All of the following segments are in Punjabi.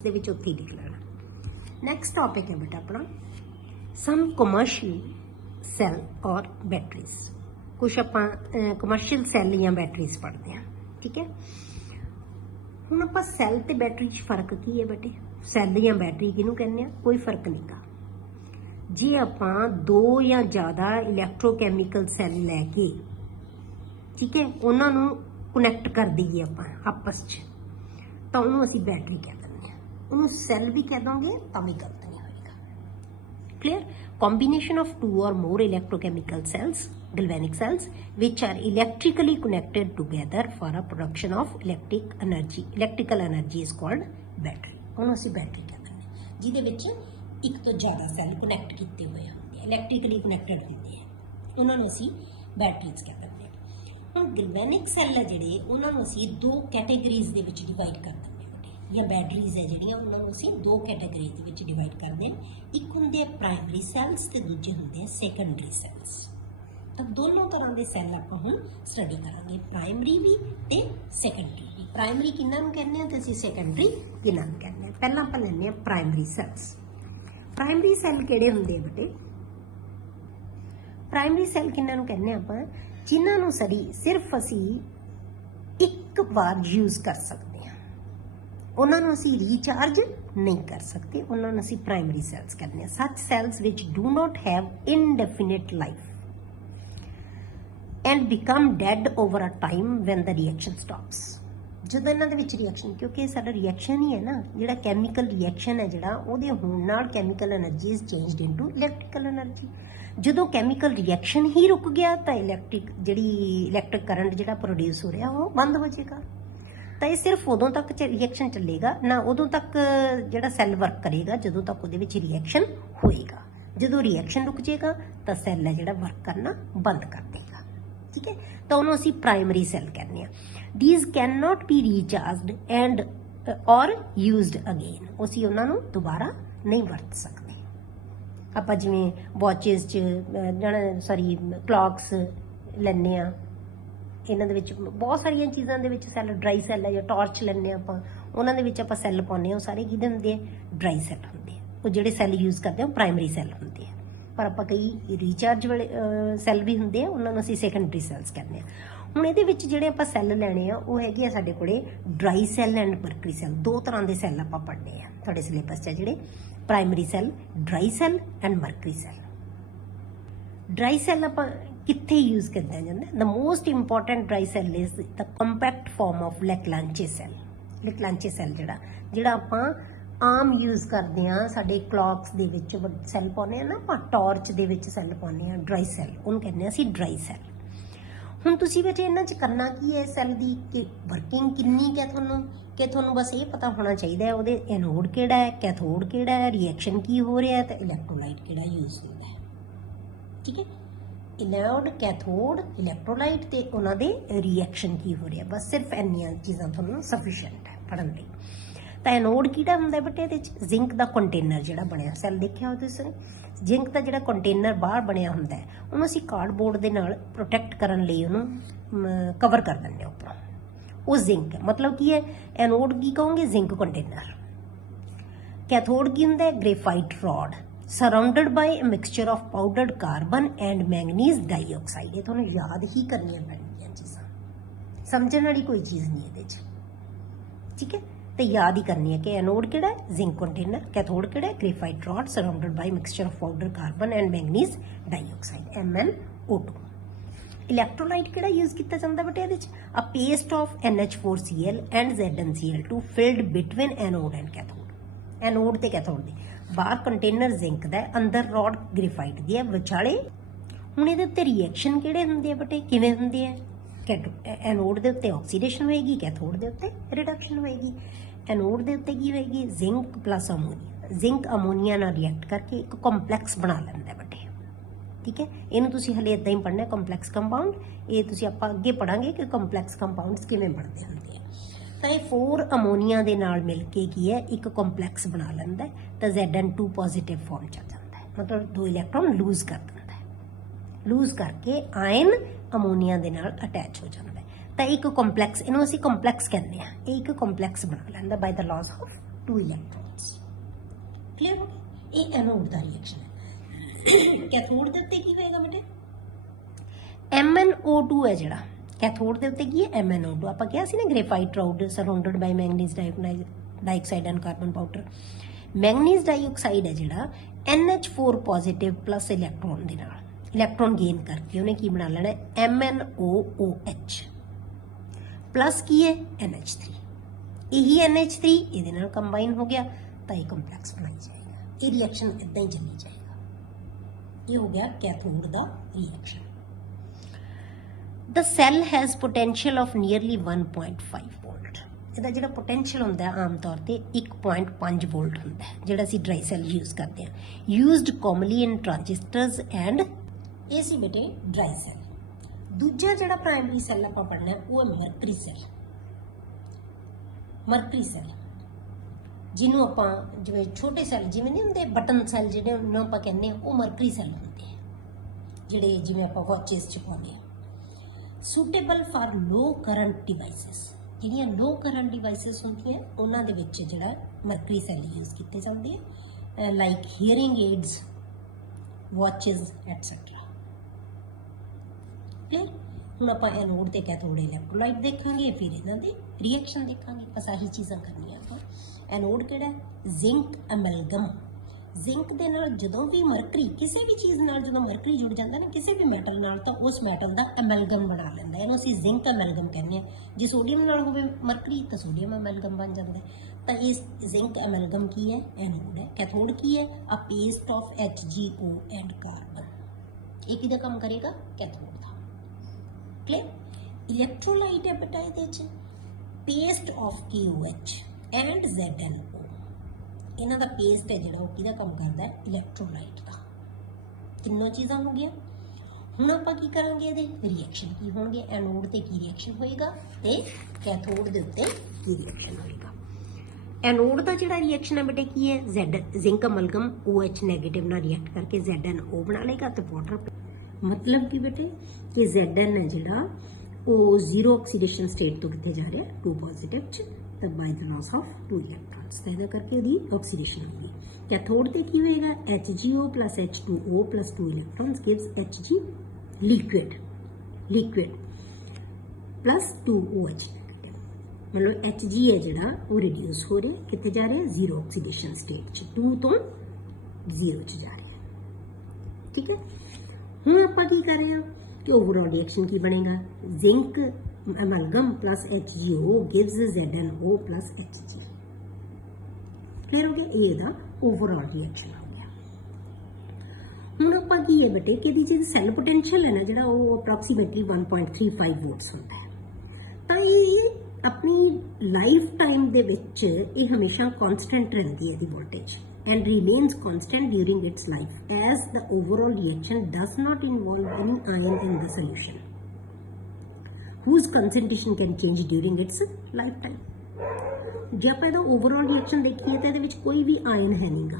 ਦੇ ਵਿੱਚ ਉੱਥੇ ਹੀ ਲਿਖ ਲੈਣਾ। ਨੈਕਸਟ ਟੌਪਿਕ ਹੈ ਬੇਟਾ ਆਪਣਾ ਸਮ ਕਮਰਸ਼ੀਅਲ ਸੈੱਲ ਔਰ ਬੈਟਰੀਜ਼। ਕੁਛ ਆਪਾਂ ਕਮਰਸ਼ੀਅਲ ਸੈੱਲ ਜਾਂ ਬੈਟਰੀਜ਼ ਪੜ੍ਹਦੇ ਹਾਂ, ਠੀਕ ਹੈ। ਹੁਣ ਆਪਾਂ ਸੈੱਲ ਤੇ ਬੈਟਰੀ 'ਚ ਫਰਕ ਕੀ ਹੈ ਬੇਟੇ? ਸੈੱਲ ਜਾਂ ਬੈਟਰੀ ਕਿਹਨੂੰ ਕਹਿੰਦੇ ਆ? ਕੋਈ ਫਰਕ ਨਹੀਂ ਗਾ। ਜੇ ਆਪਾਂ ਦੋ ਜਾਂ ਜ਼ਿਆਦਾ ਇਲੈਕਟ੍ਰੋਕੈਮੀਕਲ ਸੈੱਲ ਲੈ ਕੇ, ਠੀਕ ਹੈ, ਉਹਨਾਂ ਨੂੰ ਕਨੈਕਟ ਕਰ ਦਈਏ ਆਪਾਂ ਆਪਸ 'ਚ, ਤਾਂ ਉਹਨੂੰ ਅਸੀਂ ਬੈਟਰੀ ਕਹਿ ਦਿੰਦੇ ਹਾਂ। ਉਹਨੂੰ ਸੈੱਲ ਵੀ ਕਹਿ ਦੋਗੇ ਤਾਂ ਵੀ ਗਲਤ ਨਹੀਂ ਹੋਏਗਾ। Clear? Combination of two or more electrochemical cells, galvanic cells, which are electrically connected together for a production of electrical energy is called battery। ਉਹਨੂੰ ਅਸੀਂ ਬੈਟਰੀ ਕਹਿ ਦਿੰਦੇ ਹਾਂ, ਜਿਹਦੇ ਵਿੱਚ ਇੱਕ ਤੋਂ ਜ਼ਿਆਦਾ ਸੈੱਲ ਕਨੈਕਟ ਕੀਤੇ ਹੋਏ ਹੁੰਦੇ ਆ, ਇਲੈਕਟ੍ਰੀਕਲੀ ਕਨੈਕਟਡ ਹੁੰਦੇ ਆ, ਉਹਨਾਂ ਨੂੰ ਅਸੀਂ ਬੈਟਰੀਜ਼ ਕਹਿ ਦਿੰਦੇ ਹਾਂ। ਹੁਣ ਗੈਲਵੈਨਿਕ ਸੈੱਲ ਹੈ ਜਿਹੜੇ, ਉਹਨਾਂ ਨੂੰ ਅਸੀਂ ਦੋ ਕੈਟੇਗਰੀਜ਼ ਦੇ ਵਿੱਚ ਡਿਵਾਈਡ ਕਰ ਦਿੰਦੇ ਹਾਂ ਜਾਂ ਬੈਟਰੀਜ਼ ਹੈ ਜਿਹੜੀਆਂ, ਉਹਨਾਂ ਨੂੰ ਅਸੀਂ ਦੋ ਕੈਟੇਗਰੀ ਦੇ ਵਿੱਚ ਡਿਵਾਈਡ ਕਰਦੇ ਹਾਂ। ਇੱਕ ਹੁੰਦੇ ਆ ਪ੍ਰਾਇਮਰੀ ਸੈੱਲਸ ਤੇ ਦੂਜੇ ਹੁੰਦੇ ਆ ਸੈਕੰਡਰੀ ਸੈੱਲਸ। ਤਾਂ ਦੋਨੋਂ ਤਰ੍ਹਾਂ ਦੇ ਸੈੱਲ ਆਪਾਂ ਹੁਣ ਸਟੱਡੀ ਕਰਾਂਗੇ, ਪ੍ਰਾਇਮਰੀ ਵੀ ਤੇ ਸੈਕੰਡਰੀ ਵੀ। ਪ੍ਰਾਇਮਰੀ ਕਿਹਨਾਂ ਨੂੰ ਕਹਿੰਦੇ ਆ ਤੇ ਅਸੀਂ ਸੈਕੰਡਰੀ ਕਿਹਨਾਂ ਨੂੰ ਕਹਿੰਦੇ ਆ? ਪਹਿਲਾਂ ਆਪਾਂ ਲੈਂਦੇ ਆ ਪ੍ਰਾਇਮਰੀ ਸੈੱਲਸ। ਪ੍ਰਾਇਮਰੀ ਸੈੱਲ ਕਿਹੜੇ ਹੁੰਦੇ ਆ ਬੇਟੇ? ਪ੍ਰਾਇਮਰੀ ਸੈੱਲ ਕਿਹਨਾਂ ਨੂੰ ਕਹਿੰਦੇ ਆਪਾਂ? ਜਿਨ੍ਹਾਂ ਨੂੰ ਸਿਰਫ ਅਸੀਂ ਇੱਕ ਵਾਰ ਯੂਜ਼ ਕਰ ਸਕਦੇ ਹਾਂ, ਉਹਨਾਂ ਨੂੰ ਅਸੀਂ ਰੀਚਾਰਜ ਨਹੀਂ ਕਰ ਸਕਦੇ, ਉਹਨਾਂ ਨੂੰ ਅਸੀਂ ਪ੍ਰਾਇਮਰੀ ਸੈੱਲਸ ਕਹਿੰਦੇ ਹਾਂ। Such cells which do not have indefinite life and become dead over a time when the reaction stops. ਜਦੋਂ ਇਹਨਾਂ ਦੇ ਵਿੱਚ ਰਿਐਕਸ਼ਨ, ਕਿਉਂਕਿ ਇਹ ਸਾਡਾ ਰਿਐਕਸ਼ਨ ਹੀ ਹੈ ਨਾ, ਜਿਹੜਾ ਕੈਮੀਕਲ ਰਿਐਕਸ਼ਨ ਹੈ ਜਿਹੜਾ, ਉਹਦੇ ਹੋਣ ਨਾਲ chemical energy is changed into electrical energy. ਜਦੋਂ ਕੈਮੀਕਲ ਰਿਐਕਸ਼ਨ ਹੀ ਰੁਕ ਗਿਆ ਤਾਂ ਇਲੈਕਟ੍ਰਿਕ ਕਰੰਟ ਜਿਹੜਾ ਪ੍ਰੋਡਿਊਸ ਹੋ ਰਿਹਾ ਉਹ ਬੰਦ ਹੋ ਜਾਏਗਾ। ਤਾਂ ਇਹ ਸਿਰਫ ਉਦੋਂ ਤੱਕ ਰਿਐਕਸ਼ਨ ਚੱਲੇਗਾ ਨਾ, ਉਦੋਂ ਤੱਕ ਜਿਹੜਾ ਸੈੱਲ ਵਰਕ ਕਰੇਗਾ ਜਦੋਂ ਤੱਕ ਉਹਦੇ ਵਿੱਚ ਰਿਐਕਸ਼ਨ ਹੋਏਗਾ। ਜਦੋਂ ਰਿਐਕਸ਼ਨ ਰੁਕ ਜਾਏਗਾ ਤਾਂ ਸੈੱਲ ਹੈ ਜਿਹੜਾ ਵਰਕ ਕਰਨਾ ਬੰਦ ਕਰ ਦੇਗਾ, ਠੀਕ ਹੈ। ਤਾਂ ਉਹਨੂੰ ਅਸੀਂ ਪ੍ਰਾਇਮਰੀ ਸੈੱਲ ਕਹਿੰਦੇ ਹਾਂ। These can not be recharged and or used again. ਅਸੀਂ ਉਹਨਾਂ ਨੂੰ ਦੁਬਾਰਾ ਨਹੀਂ ਵਰਤ ਸਕਦੇ। ਆਪਾਂ ਜਿਵੇਂ ਵਾਚਿਸ 'ਚ ਕਲੌਕਸ ਲੈਂਦੇ ਹਾਂ, ਇਹਨਾਂ ਦੇ ਵਿੱਚ ਬਹੁਤ ਸਾਰੀਆਂ ਚੀਜ਼ਾਂ ਦੇ ਵਿੱਚ ਸੈੱਲ, ਡਰਾਈ ਸੈੱਲ ਹੈ ਜਾਂ ਟਾਰਚ ਲੈਂਦੇ ਹਾਂ ਆਪਾਂ, ਉਹਨਾਂ ਦੇ ਵਿੱਚ ਆਪਾਂ ਸੈੱਲ ਪਾਉਂਦੇ ਹਾਂ, ਉਹ ਸਾਰੇ ਕਿਹਦੇ ਹੁੰਦੇ ਆ? ਡਰਾਈ ਸੈੱਲ ਹੁੰਦੇ ਆ। ਉਹ ਜਿਹੜੇ ਸੈੱਲ ਯੂਜ਼ ਕਰਦੇ ਆ ਉਹ ਪ੍ਰਾਇਮਰੀ ਸੈੱਲ ਹੁੰਦੇ ਆ। ਪਰ ਆਪਾਂ ਕਈ ਰੀਚਾਰਜ ਵਾਲੇ ਸੈੱਲ ਵੀ ਹੁੰਦੇ ਆ, ਉਹਨਾਂ ਨੂੰ ਅਸੀਂ ਸੈਕੰਡਰੀ ਸੈੱਲਸ ਕਹਿੰਦੇ ਆ। ਹੁਣ ਇਹਦੇ ਵਿੱਚ ਜਿਹੜੇ ਆਪਾਂ ਸੈੱਲ ਲੈਣੇ ਆ ਉਹ ਹੈਗੇ ਆ ਸਾਡੇ ਕੋਲੇ dry cell and mercury cell. ਦੋ ਤਰ੍ਹਾਂ ਦੇ ਸੈੱਲ ਆਪਾਂ ਪੜ੍ਹਨੇ ਆ ਤੁਹਾਡੇ ਸਿਲੇਬਸ 'ਚ, ਜਿਹੜੇ primary cell, dry cell and mercury cell. Dry cell ਆਪਾਂ ਕਿੱਥੇ ਯੂਜ਼ ਕੀਤਾ ਜਾਂਦਾ? The most important dry cell is the compact form of Leclanche cell. Leclanche cell ਜਿਹੜਾ ਆਪਾਂ ਆਮ ਯੂਜ਼ ਕਰਦੇ ਹਾਂ, ਸਾਡੇ ਕਲੌਕਸ ਦੇ ਵਿੱਚ ਸੈੱਲ ਪਾਉਂਦੇ ਆ ਨਾ ਆਪਾਂ, ਟਾਰਚ ਦੇ ਵਿੱਚ ਸੈੱਲ ਪਾਉਂਦੇ ਆ, ਡਰਾਈ ਸੈੱਲ, ਉਹਨੂੰ ਕਹਿੰਦੇ ਆ ਅਸੀਂ ਡਰਾਈ ਸੈੱਲ। ਹੁਣ ਤੁਸੀਂ ਬੇਟੇ ਇਹਨਾਂ 'ਚ ਕਰਨਾ ਕੀ ਹੈ? ਸੈੱਲ ਦੀ ਵਰਕਿੰਗ ਕਿੰਨੀ ਕੁ ਹੈ ਤੁਹਾਨੂੰ ਬਸ ਇਹ ਪਤਾ ਹੋਣਾ ਚਾਹੀਦਾ ਹੈ ਉਹਦੇ ਐਨੋਡ ਕਿਹੜਾ ਹੈ, ਕੈਥੋਡ ਕਿਹੜਾ ਹੈ, ਰਿਐਕਸ਼ਨ ਕੀ ਹੋ ਰਿਹਾ ਤੇ ਇਲੈਕਟ੍ਰੋਲਾਈਟ ਕਿਹੜਾ ਯੂਜ਼ ਹੁੰਦਾ ਹੈ, ਠੀਕ ਹੈ। ਐਨੋਡ, ਕੈਥੋਡ, ਇਲੈਕਟ੍ਰੋਲਾਈਟ ਤੇ ਉਹਨਾਂ ਦੇ ਰਿਐਕਸ਼ਨ ਕੀ ਹੋ ਰਿਹਾ, ਬਸ ਸਿਰਫ ਇੰਨੀਆਂ ਚੀਜ਼ਾਂ ਤੁਹਾਨੂੰ ਸਫੀਸ਼ੀਐਂਟ ਹੈ ਪੜ੍ਹਨ ਲਈ। ਤਾਂ ਐਨੋਡ ਕਿਹੜਾ ਹੁੰਦਾ ਬੇਟੇ? ਇਹਦੇ 'ਚ ਜ਼ਿੰਕ ਦਾ ਕੰਟੇਨਰ ਜਿਹੜਾ ਬਣਿਆ, ਸੈੱਲ ਦੇਖਿਆ ਹੋ ਤੁਸੀਂ, ਜ਼ਿੰਕ ਦਾ ਜਿਹੜਾ ਕੰਟੇਨਰ ਬਾਹਰ ਬਣਿਆ ਹੁੰਦਾ ਹੈ, ਉਹਨੂੰ ਅਸੀਂ ਕਾਰਡਬੋਰਡ ਦੇ ਨਾਲ ਪ੍ਰੋਟੈਕਟ ਕਰਨ ਲਈ ਉਹਨੂੰ ਕਵਰ ਕਰ ਦਿੰਦੇ ਹਾਂ ਉੱਪਰੋਂ, ਉਹ ਜ਼ਿੰਕ ਹੈ। ਮਤਲਬ ਕੀ ਹੈ? ਐਨੋਡ ਕੀ ਕਹੋਗੇ? Zinc container. ਕੈਥੋਡ ਕੀ ਹੁੰਦਾ ਹੈ? Graphite road surrounded by a mixture of powdered carbon and manganese dioxide। ਇਹ ਤੁਹਾਨੂੰ ਯਾਦ ਹੀ ਕਰਨੀਆਂ ਪੈਣਗੀਆਂ ਚੀਜ਼ਾਂ, ਸਮਝਣ ਵਾਲੀ ਕੋਈ ਚੀਜ਼ ਨਹੀਂ ਇਹਦੇ 'ਚ, ਠੀਕ ਹੈ। ਤੇ ਯਾਦ ਹੀ ਕਰਨੀ ਹੈ ਕਿ ਐਨੋਡ ਕਿਹੜਾ ਹੈ? Zinc container. ਕੈਥੋਡ ਕਿਹੜਾ ਹੈ? Graphite road surrounded by mixture of powdered carbon and manganese dioxide MnO2। Electrolyte ਕਿਹੜਾ ਯੂਜ਼ ਕੀਤਾ ਜਾਂਦਾ ਬੇਟੇ ਇਹਦੇ 'ਚ? a paste of NH4Cl and ZnCl2 filled between anode and cathode। Anode ਤੇ ਕੈਥੋਡ ਦੇ ਬਾਹਰ ਕੰਟੇਨਰ ਜ਼ਿੰਕ ਦਾ ਹੈ, ਅੰਦਰ ਰੋਡ ਗ੍ਰੇਫਾਈਟ ਦੀ ਹੈ, ਵਿਚਾਲੇ। ਹੁਣ ਇਹਦੇ ਉੱਤੇ ਰਿਐਕਸ਼ਨ ਕਿਹੜੇ ਹੁੰਦੇ ਆ ਬੇਟੇ? ਕਿਵੇਂ ਹੁੰਦੇ ਆ? ਐਨੋਡ ਦੇ ਉੱਤੇ ਆਕਸੀਡੇਸ਼ਨ ਹੋਏਗੀ, ਕੈਥੋਡ ਦੇ ਉੱਤੇ ਰਿਡਕਸ਼ਨ ਹੋਏਗੀ। ਐਨੋਡ ਦੇ ਉੱਤੇ ਕੀ ਹੋਏਗੀ? Zinc plus ammonia. Zinc ammonia ਨਾਲ ਰਿਐਕਟ ਕਰਕੇ ਇੱਕ ਕੰਪਲੈਕਸ ਬਣਾ ਲੈਂਦਾ ਬੇਟੇ, ਠੀਕ ਹੈ। ਇਹਨੂੰ ਤੁਸੀਂ ਹਲੇ ਇਦਾਂ ਹੀ ਪੜ੍ਹਨਾ, ਕੰਪਲੈਕਸ ਕੰਪਾਊਂਡ। ਇਹ ਤੁਸੀਂ ਆਪਾਂ ਅੱਗੇ ਪੜਾਂਗੇ ਕਿ ਕੰਪਲੈਕਸ ਕੰਪਾਊਂਡਸ ਕਿਵੇਂ ਬਣਦੇ ਹੁੰਦੇ ਆ। ਤਾਂ ਇਹ 4 ਅਮੋਨੀਆ ਦੇ ਨਾਲ ਮਿਲ ਕੇ ਕੀ ਹੈ? ਇੱਕ ਕੰਪਲੈਕਸ ਬਣਾ ਲੈਂਦਾ ਹੈ, ਤਾਂ Zn2 ਪੋਜ਼ਿਟਿਵ ਫਾਰਮ ਚ ਆ ਜਾਂਦਾ ਹੈ, ਮਤਲਬ 2 ਇਲੈਕਟ੍ਰੋਨ ਲੂਜ਼ ਕਰ ਦਿੰਦਾ ਹੈ। ਲੂਜ਼ ਕਰਕੇ ਆਇਨ ਅਮੋਨੀਆ ਦੇ ਨਾਲ ਅਟੈਚ ਹੋ ਜਾਂਦਾ ਹੈ। ਤਾਂ ਇੱਕ ਕੰਪਲੈਕਸ, ਇਹਨੂੰ ਅਸੀਂ ਕੰਪਲੈਕਸ ਕਹਿੰਦੇ ਹਾਂ, ਇਹ ਇੱਕ ਕੰਪਲੈਕਸ ਬਣਾ ਲੈਂਦਾ ਬਾਈ ਦ ਲਾਜ਼ ਆਫ 2 इलैक्ट्रॉन्स। क्लियर हो गया? ये एनोड का रिएक्शन है। कैथोड के उत्ते की होएगा बेटे? MnO2 है जिहड़ा कैथोड के उत्ते की है MnO2। आपां कहा सी ना graphite round surrounded by manganese dioxide and carbon powder. Manganese dioxide है जिहड़ा NH4 पॉजिटिव प्लस इलैक्ट्रॉन दे नाल इलैक्ट्रॉन गेन करके उन्हें की बना लेना है MnOOH प्लस की है NH3। यही NH3 इहदे नाल कंबाइन हो गया तो ये कंपलैक्स बनाई जाएगा। ये रिएक्शन इदां ही चली जाएगा। ये हो गया कैथोड का reaction. The cell has potential of nearly 1.5 volt। ਇਹਦਾ ਜਿਹੜਾ ਪੋਟੈਂਸ਼ੀਅਲ ਹੁੰਦਾ ਹੈ ਆਮ ਤੌਰ ਤੇ 1.5 ਵੋਲਟ ਹੁੰਦਾ ਹੈ ਜਿਹੜਾ ਅਸੀਂ ਡਰਾਈ ਸੈੱਲ ਯੂਜ਼ ਕਰਦੇ ਹਾਂ। ਯੂਜ਼ਡ ਕਾਮਨਲੀ ਇਨ ਟ੍ਰਾਂਜਿਸਟਰਸ ਐਂਡ ਇਹ ਸੀ ਬੇਟੇ ਡਰਾਈ ਸੈੱਲ। ਦੂਜਾ ਜਿਹੜਾ ਪ੍ਰਾਇਮਰੀ ਸੈੱਲ ਆਪਾਂ ਪੜ੍ਹਨਾ ਉਹ ਹੈ ਮਰਕਰੀ ਸੈੱਲ। ਮਰਕਰੀ ਸੈੱਲ ਜਿਹਨੂੰ ਆਪਾਂ ਜਿਵੇਂ ਛੋਟੇ ਸੈੱਲ ਜਿਵੇਂ ਨਹੀਂ ਹੁੰਦੇ ਬਟਨ ਸੈੱਲ ਜਿਹੜੇ ਉਹਨਾਂ ਆਪਾਂ ਕਹਿੰਦੇ ਆ ਉਹ ਮਰਕਰੀ ਸੈੱਲ ਹੁੰਦੇ ਆ ਜਿਹੜੇ ਜਿਵੇਂ ਆਪਾਂ ਵਾਚਿਸ ਚ ਪਾਉਂਦੇ ਆ। suitable for low current devices। ਜਿਹੜੀਆਂ low current devices ਹੁੰਦੀਆਂ ਉਹਨਾਂ ਦੇ ਵਿੱਚ ਜਿਹੜਾ ਮਰਕਰੀ ਸੈੱਲ ਯੂਜ਼ ਕੀਤੇ ਜਾਂਦੇ ਆ like hearing AIDS watches et cetera. Clear? ਹੁਣ ਆਪਾਂ ਐਨੋਡ ਤੇ ਕੈਥੋਡ ਇਲੈਕਟ੍ਰੋਲਾਈਟ ਦੇਖਾਂਗੇ ਫਿਰ ਇਹਨਾਂ ਦੇ ਰਿਐਕਸ਼ਨ ਦੇਖਾਂਗੇ। ਬਸ ਆਹੀ ਚੀਜ਼ਾਂ ਕਰਨੀਆਂ ਆਪਾਂ। ਐਨੋਡ ਕਿਹੜਾ? Zinc amalgam. ਜ਼ਿੰਕ ਦੇ ਨਾਲ ਜਦੋਂ ਵੀ ਮਰਕਰੀ ਕਿਸੇ ਵੀ ਚੀਜ਼ ਨਾਲ ਜਦੋਂ ਮਰਕਰੀ ਜੁੜ ਜਾਂਦਾ ਨਾ ਕਿਸੇ ਵੀ ਮੈਟਲ ਨਾਲ ਤਾਂ ਉਸ ਮੈਟਲ ਦਾ ਐਮਲਗਮ ਬਣਾ ਲੈਂਦਾ। ਇਹਨੂੰ ਅਸੀਂ ਜ਼ਿੰਕ ਐਮਲਗਮ ਕਹਿੰਦੇ ਆ। ਜੇ ਸੋਡੀਅਮ ਨਾਲ ਹੋਵੇ ਮਰਕਰੀ ਤਾਂ ਸੋਡੀਅਮ ਐਮਲਗਮ ਬਣ ਜਾਂਦਾ। ਤਾਂ ਇਹ ਜ਼ਿੰਕ ਐਮਲਗਮ ਕੀ ਹੈ? ਐਨੋਡ ਹੈ। ਕੈਥੋਡ ਕੀ ਹੈ? A paste of HgO and carbon. ਇਹ ਕਿਹਦਾ ਕੰਮ ਕਰੇਗਾ? ਕੈਥੋਡ ਦਾ। ਕਲੀਅਰ? ਇਲੈਕਟ੍ਰੋਲਾਈਟ ਹੈ ਬੇਟਾ ਇਹਦੇ ਚ paste of KOH and ZnO। ਇਹਨਾਂ ਦਾ ਪੇਸਟ ਹੈ ਜਿਹੜਾ ਉਹ ਕਿਹਦਾ ਕੰਮ ਕਰਦਾ ਹੈ? ਇਲੈਕਟ੍ਰੋਲਾਈਟ ਦਾ। ਤਿੰਨੋਂ ਚੀਜ਼ਾਂ ਹੋ ਗਈਆਂ। ਹੁਣ ਆਪਾਂ ਕੀ ਕਰਾਂਗੇ? ਇਹਦੇ ਰਿਐਕਸ਼ਨ ਕੀ ਹੋਣਗੇ? ਐਨੋਡ ਤੇ ਕੀ ਰਿਐਕਸ਼ਨ ਹੋਏਗਾ ਤੇ ਕੈਥੋਡ ਦੇ ਉੱਤੇ ਕੀ ਰਿਐਕਸ਼ਨ ਹੋਏਗਾ। ਐਨੋਡ ਦਾ ਜਿਹੜਾ ਰਿਐਕਸ਼ਨ ਹੈ ਬੇਟੇ ਕੀ ਹੈ? ਜ਼ਿੰਕ ਅਮਲਗਮ OH ਨੈਗੇਟਿਵ ਨਾਲ ਰਿਐਕਟ ਕਰਕੇ ZnO ਬਣਾ ਲੇਗਾ ਤੇ ਵਾਟਰ। ਮਤਲਬ ਕਿ ਬੇਟੇ ਕਿ Zn ਹੈ ਜਿਹੜਾ ਉਹ ਜ਼ੀਰੋ ਆਕਸੀਡੇਸ਼ਨ ਸਟੇਟ ਤੋਂ ਕਿੱਥੇ ਜਾ ਰਿਹਾ? 2 ਪੋਜ਼ਿਟਿਵ ਚ ਤਾਂ ਬਾਈ ਦ ਲਾਸ ਆਫ 2 ਇਲੈਕਟ੍ਰॉन्स ਤਾਂ ਇਹਦਾ ਕਰਕੇ ਇਹਦੀ ਆਕਸੀਡੇਸ਼ਨ ਹੋਗੀ। ਕੈਥੋਡ ਤੇ ਕੀ ਹੋਏਗਾ? HgO plus H2O plus 2 electrons gives Hg liquid plus 2 OH मतलब Hg है ਜਿਹੜਾ ਉਹ ਰਿਡਿਊਸ ਹੋ ਰਿਹਾ ਕਿੱਥੇ ਜਾ ਰਿਹਾ? ਜ਼ੀਰੋ ਆਕਸੀਡੇਸ਼ਨ ਸਟੇਟ ਚ 2 ਤੋਂ 0 ਚ ਜਾ ਰਿਹਾ। ਠੀਕ ਹੈ। ਹੁਣ ਆਪਾਂ ਕੀ ਕਰ ਰਹੇ ਹਾਂ ਕਿ ਓਵਰਆਲ ਰਿਐਕਸ਼ਨ ਕੀ ਬਣੇਗਾ? Zinc amalgam plus HgO gives ZnO plus Hg। Clear हो गया? ये दा ओवरऑल रिएक्शन हो गया। ਹੁਣ ਆਪਾਂ ਕੀ ਹੈ ਬੇਟੇ ਕਿ ਇਹਦੀ ਜਿਹੜੀ ਸੈੱਲ ਪੋਟੈਂਸ਼ੀਅਲ ਹੈ ਨਾ ਜਿਹੜਾ ਉਹ ਅਪਰੋਕਸੀਮੇਟਲੀ 1.35 ਵੋਲਟਸ ਹੁੰਦਾ ਹੈ। ਤਾਂ ਇਹ ਆਪਣੀ ਲਾਈਫ ਟਾਈਮ ਦੇ ਵਿੱਚ ਇਹ ਹਮੇਸ਼ਾ ਕਾਂਸਟੈਂਟ ਰਹਿੰਦੀ ਹੈ ਇਹਦੀ voltage and remains constant during its life as the overall reaction does not involve any ion in the solution whose concentration can change during its lifetime। ਜੇ ਆਪਾਂ ਇਹਦਾ ਓਵਰਆਲ ਰਿਐਕਸ਼ਨ ਦੇਖੀਏ ਤਾਂ ਇਹਦੇ ਵਿੱਚ ਕੋਈ ਵੀ ਆਇਨ ਹੈ ਨਹੀਂਗਾ।